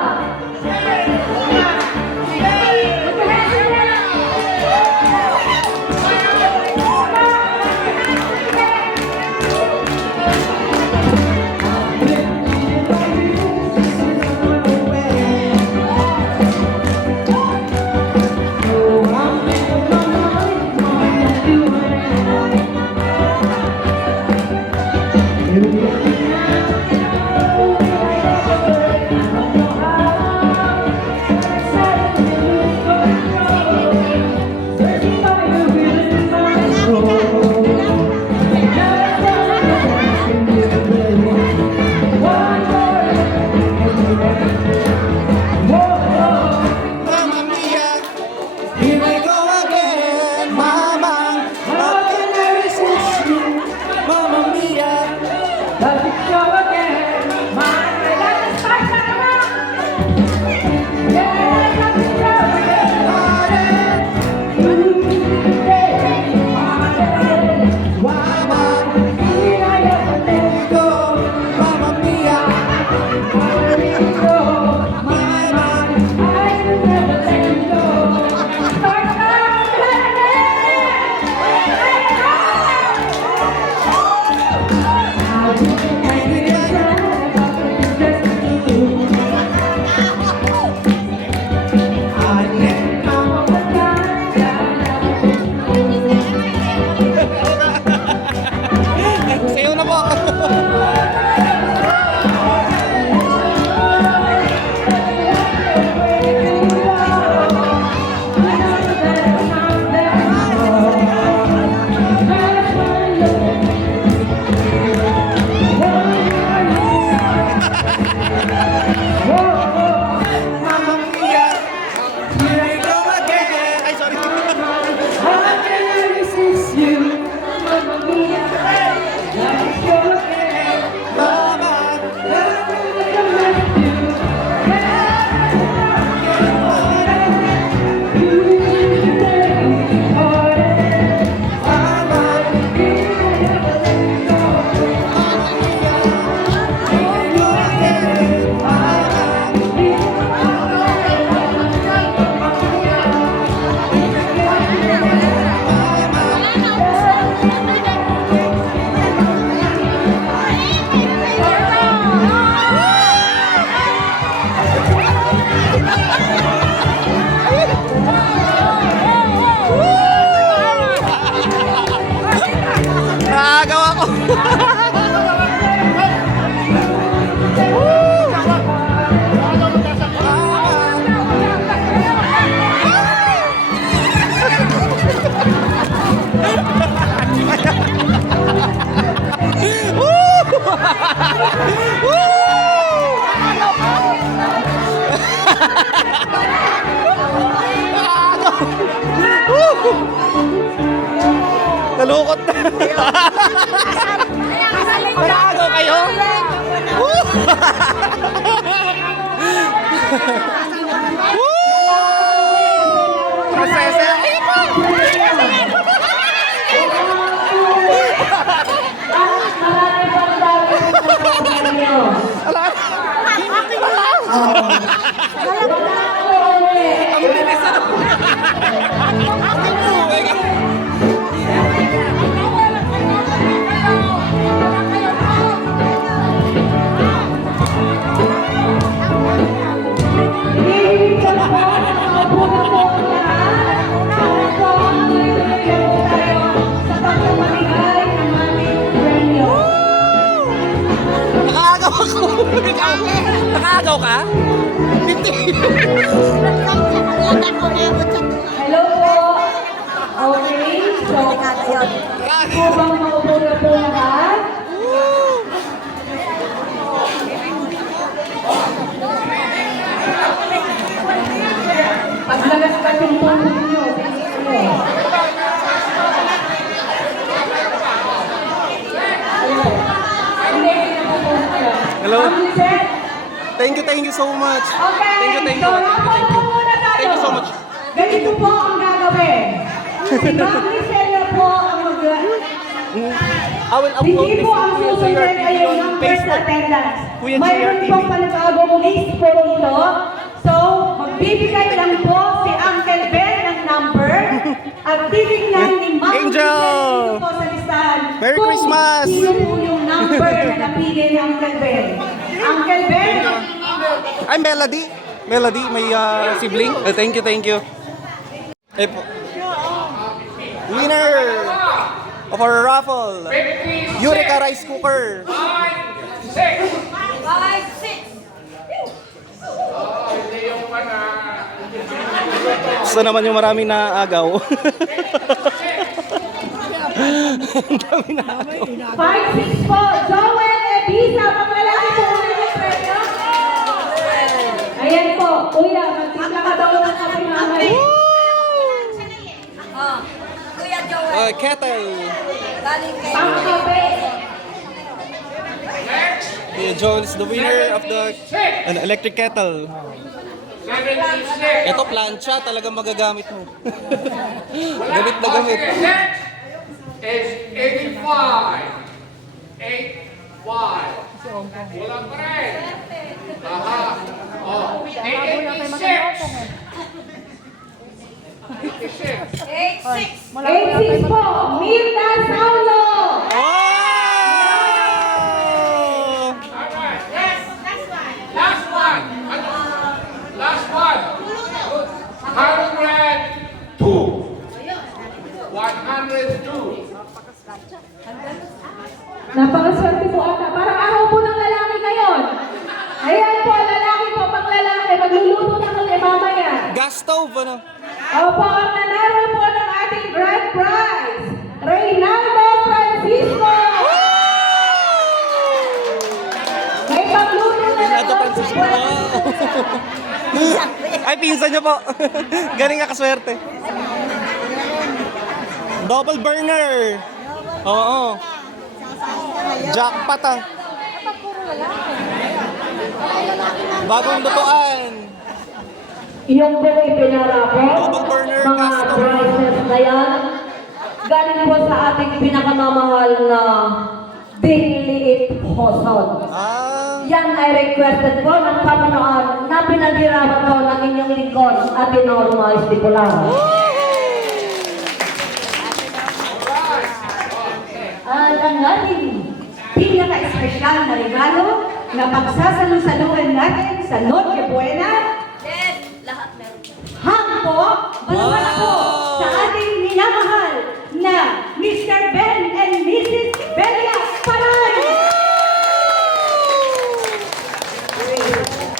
you. Mamma mia, like your hair. Mama, love you, miss you. Nakagawa ko. Nalukot na. Nakagaw kayo? Masaya-saya. Ayun po. Ang bilis na. Nakagaw ako. Nakagaw ka? Hindi. Hello po. Okay, so, po bang maupo na po lahat? Paglagas pa yung puso nyo. Hello. Set. Thank you so much. Okay, Thank you. so napapo muna tayo. Thank you so much. Ganito po ang gagawin. Si Ma'am Lisela po ang I will upload Hindi this po ang video sa susunod your ay video yung on numbers Facebook. attendance. Kuya Mayroon JR pong TV. panibagong list po dito. So, magbibigay lang po si Uncle Ben ng number at titignan ni Ma'am Angel! Lisela dito po sa listahan Merry kung Christmas! sino po yung number na napili ni Uncle Ben. Uncle Ben, Ay, Melody. Melody, may sibling. Thank you. Eh po. Winner of our raffle. Eureka Rice Cooker. 5, 6. Hindi yung pana. Gusto naman yung maraming naagaw. Ang dami naagaw. 5-6 po. Joel Ebisa, paglalaki po ulit yung premyo. Ayan po, kuya, magtita ka daw ng kape mamay. Kuya Joel, Kettle. galing kay Pang-kape. Yeah, Joel is the winner of the electric kettle. 76. Ito plancha, talagang magagamit mo. Gamit na gamit. Next is 85. 85. Wala pa rin. Aha. Oh, 86. 86. 8-6 po, Mirna Saulo. Oh! Alright. Last one. Ano? Last one. 102. 102. Napakaswerte po ata. Parang araw po ng lalaki ngayon. Ayan po, lalaki po, pang lalaki. Magluluto na kami mamaya. Gas stove, ano? Opo, ang nanalo po ng ating grand prize, Reynaldo Francisco. May pagluto na Reynaldo naman Francisco. Ay, pinsan niyo po. Galing ka kaswerte. Double burner. Oo. Jackpot ah. Bagong lutuan. Yung po ipinarapon, Double burner mga custom. prices na yan, galing po sa ating pinakamamahal na Dingliit Hosod. Yan ay requested po ng pamanoan na pinaghirapan po ng inyong lingkod at Norma Estipular. At ang ating pinaka-espesyal na regalo na pagsasalusaluhan natin sa Noche Buena, ham po, balawala po sa ating minamahal na Mr. Ben and Mrs. Belia Paray!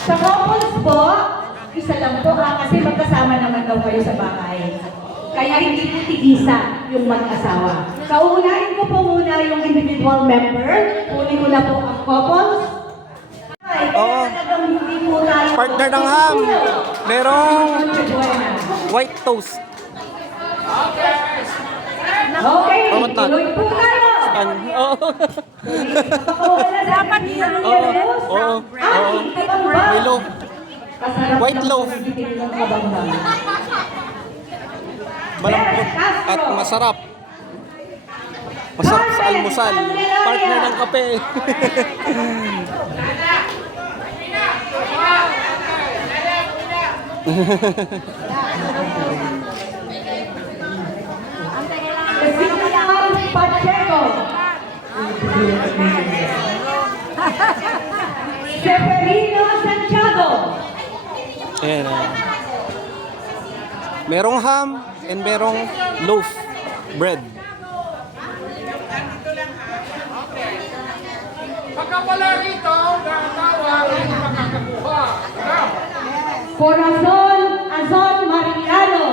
Sa couples po, isa lang po kasi magkasama naman daw kayo sa bahay. Kaya hindi po tigisa yung mag-asawa. Kauunahin ko po muna yung individual member. Kunin ko na po ang couples. Ay, Oo. talagang hindi po tayo. Partner ng ham. Merong white toast. Okay, Tawad na. tuloy po tayo. Oo. Dapat Oo. May loaf. White loaf. Malambot at masarap. Masarap sa almusal. Partner ng kape. Pacheco. Severino Santiago. Ayan. Merong ham and merong loaf bread. Pagka wala rito, natawag, hindi makakakuha. Corazon Azon Mariano.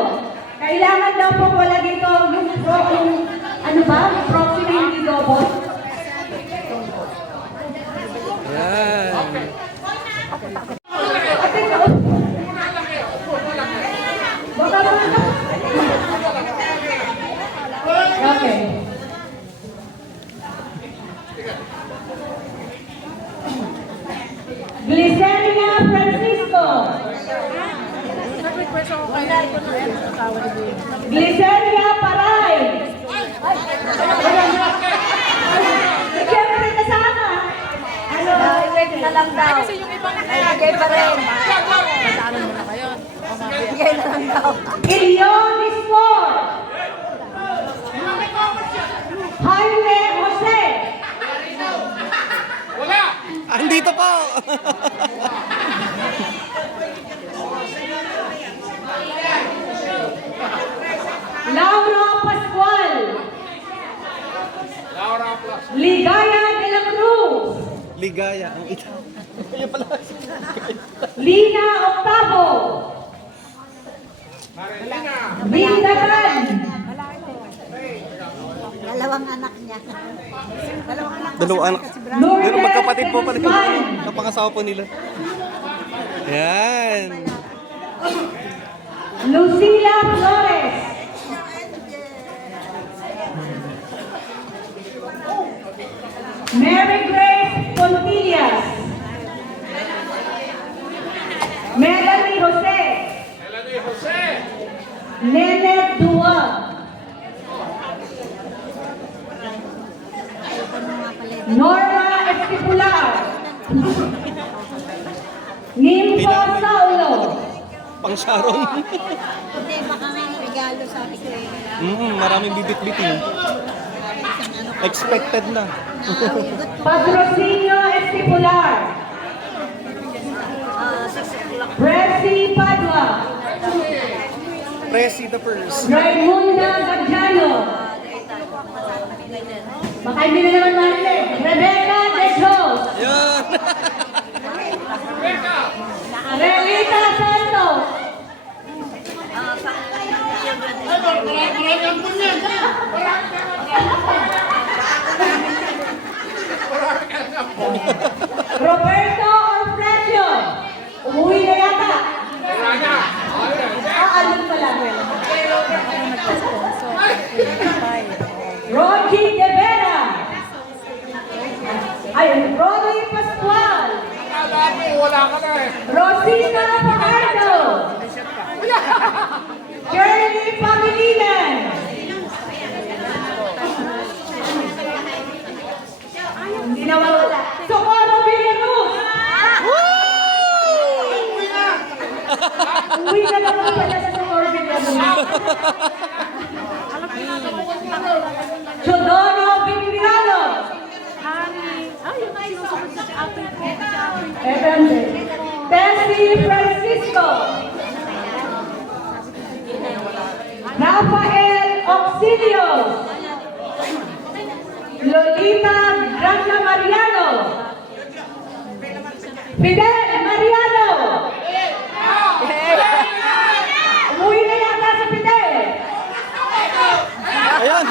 Kailangan daw po wala dito yung ano ba? Proximity double. Yan. Okay. Glyceria Francisco. Glyceria Paray. Siyempre kasama. Ano? Na lang daw. Kasi yung ibang naibigay pa rin. Kasama mo na kayo. Bigay na lang daw. Ilion Disfor. Jaime Jose. Wala! Andito po. Laura Pascual. Laura Plus. Ligaya de la Cruz. Ligaya ang ito. Lina Octavo. Marilina. Bindagan. Dalawang anak niya. Dalawang anak. Lourdes Pero magkapatid po pala Guzman. yung kapangasawa po nila. Yan. Lucila Flores. Mary Grace Pontillas. Melanie Jose. Melanie Jose. Nene Dua. Norma Estipular. Nimpo Saulo. Pang Sharon. Hindi, baka may regalo sa atin ko eh. Maraming bibit-bitin. Expected na. Patrocinio Estipular. Presi Padua. Presi the first. Raimunda Gadiano. Baka hindi na naman Marilyn. Rebecca De Jos. Yan. Relita Santos. Roberto Orfresio. Umuwi na yata. Wala na. Aalun pala. wala ka na eh. Rosina Fajardo. Jeremy Pangilinan. Hindi na wala. Socorro Villaruz. Uwi na lang po pala sa Socorro Villaruz. Chodoro Vicriano. Tessie Francisco. Rafael Auxilio. Lolita Gracia Mariano. Fidel Mariano. Umuwi na yata si Fidel. Ayan.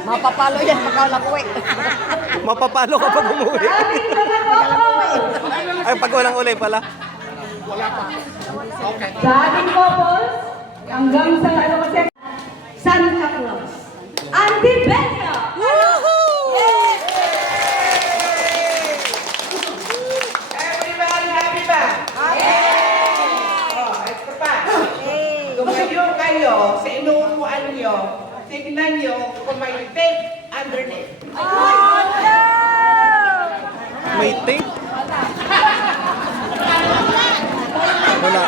Mapapalo yan pagka nakuwi. Mapapalo ka pag umuwi. Ay, pag walang uli pala. Sa ating couples, hanggang sa ano kasi, Santa Claus. Andy Bella! Everybody happy ba? Oh, ito pa. Tumayo kayo sa inuupuan nyo. Tignan nyo kung may tape underneath. May tape? Wala.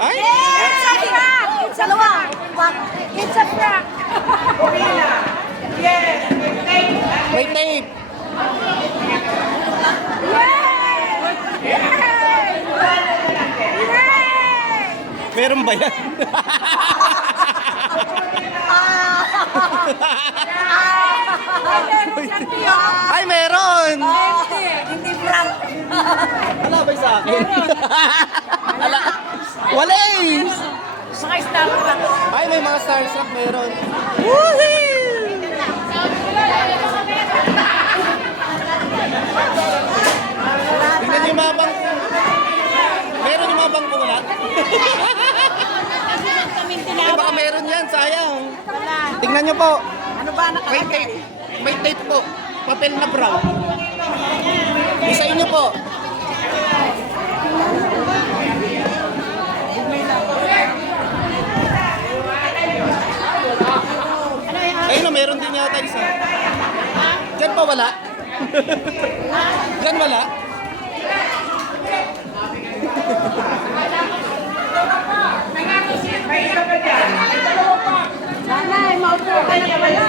Ay! It's a prank! It's a prank! It's a prank! Pumila. Yes, may tape. May tape! Meron ba yan? Ay, meron! Hindi prank! Wala ba sa akin? Wala. Wala eh! Mga star prank! Ay, may mga starstruck meron. Woohoo! Tingnan yung mga bangko. Meron yung mga bangko wala? Ay, baka meron yan, sayang. Tingnan nyo po. Ano ba May tape. May tape po. Papel na brown. Isa inyo po. Ayun na, meron din yata isa. Diyan pa wala? Diyan wala? May isa pa dyan. Sana ay maupo ka na pala.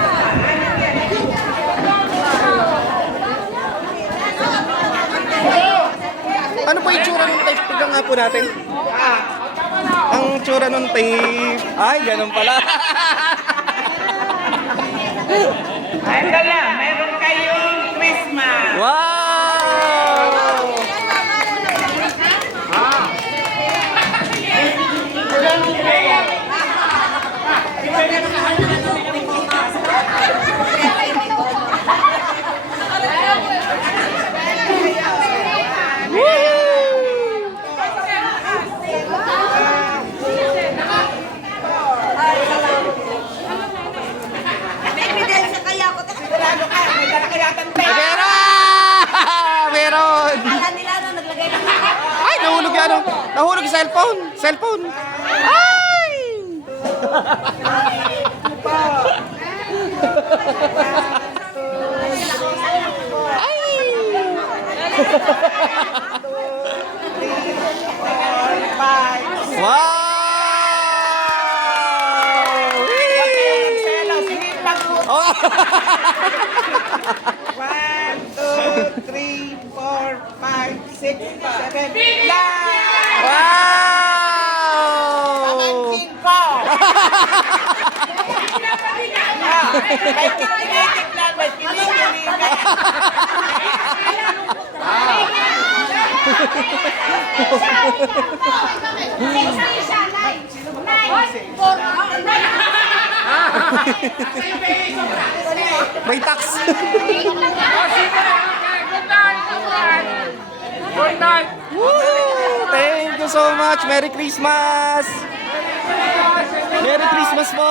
Ano po yung tsura ng tape? Tignan nga po natin. Ang tsura ng tape. Ay, ganun pala. Ito lang, meron kayong Christmas. Wow! Sigurado ka, may dala ka yata ng tape. Meron! Kala nila na naglagay ng Ay, nahulog yan. Nahulog yung cellphone. Cellphone. Ay! Wow! Selos, hindi pag- Oh! 1, 2, 3, 4, 5, 6, 7, 8. Wow! Pamangkin ko! May kinikilig lang, may kinikilig. May tax. Good night! Woo! Thank you so much. Merry Christmas! Merry Christmas po!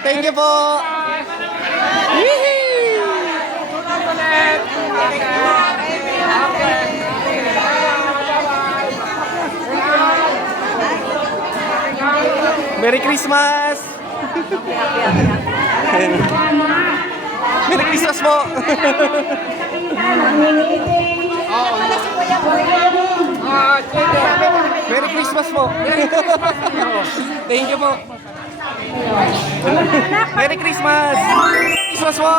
Thank you po! Yee! Merry Christmas! Merry Christmas po! Merry Christmas po! Thank you po! Merry Christmas! Christmas po!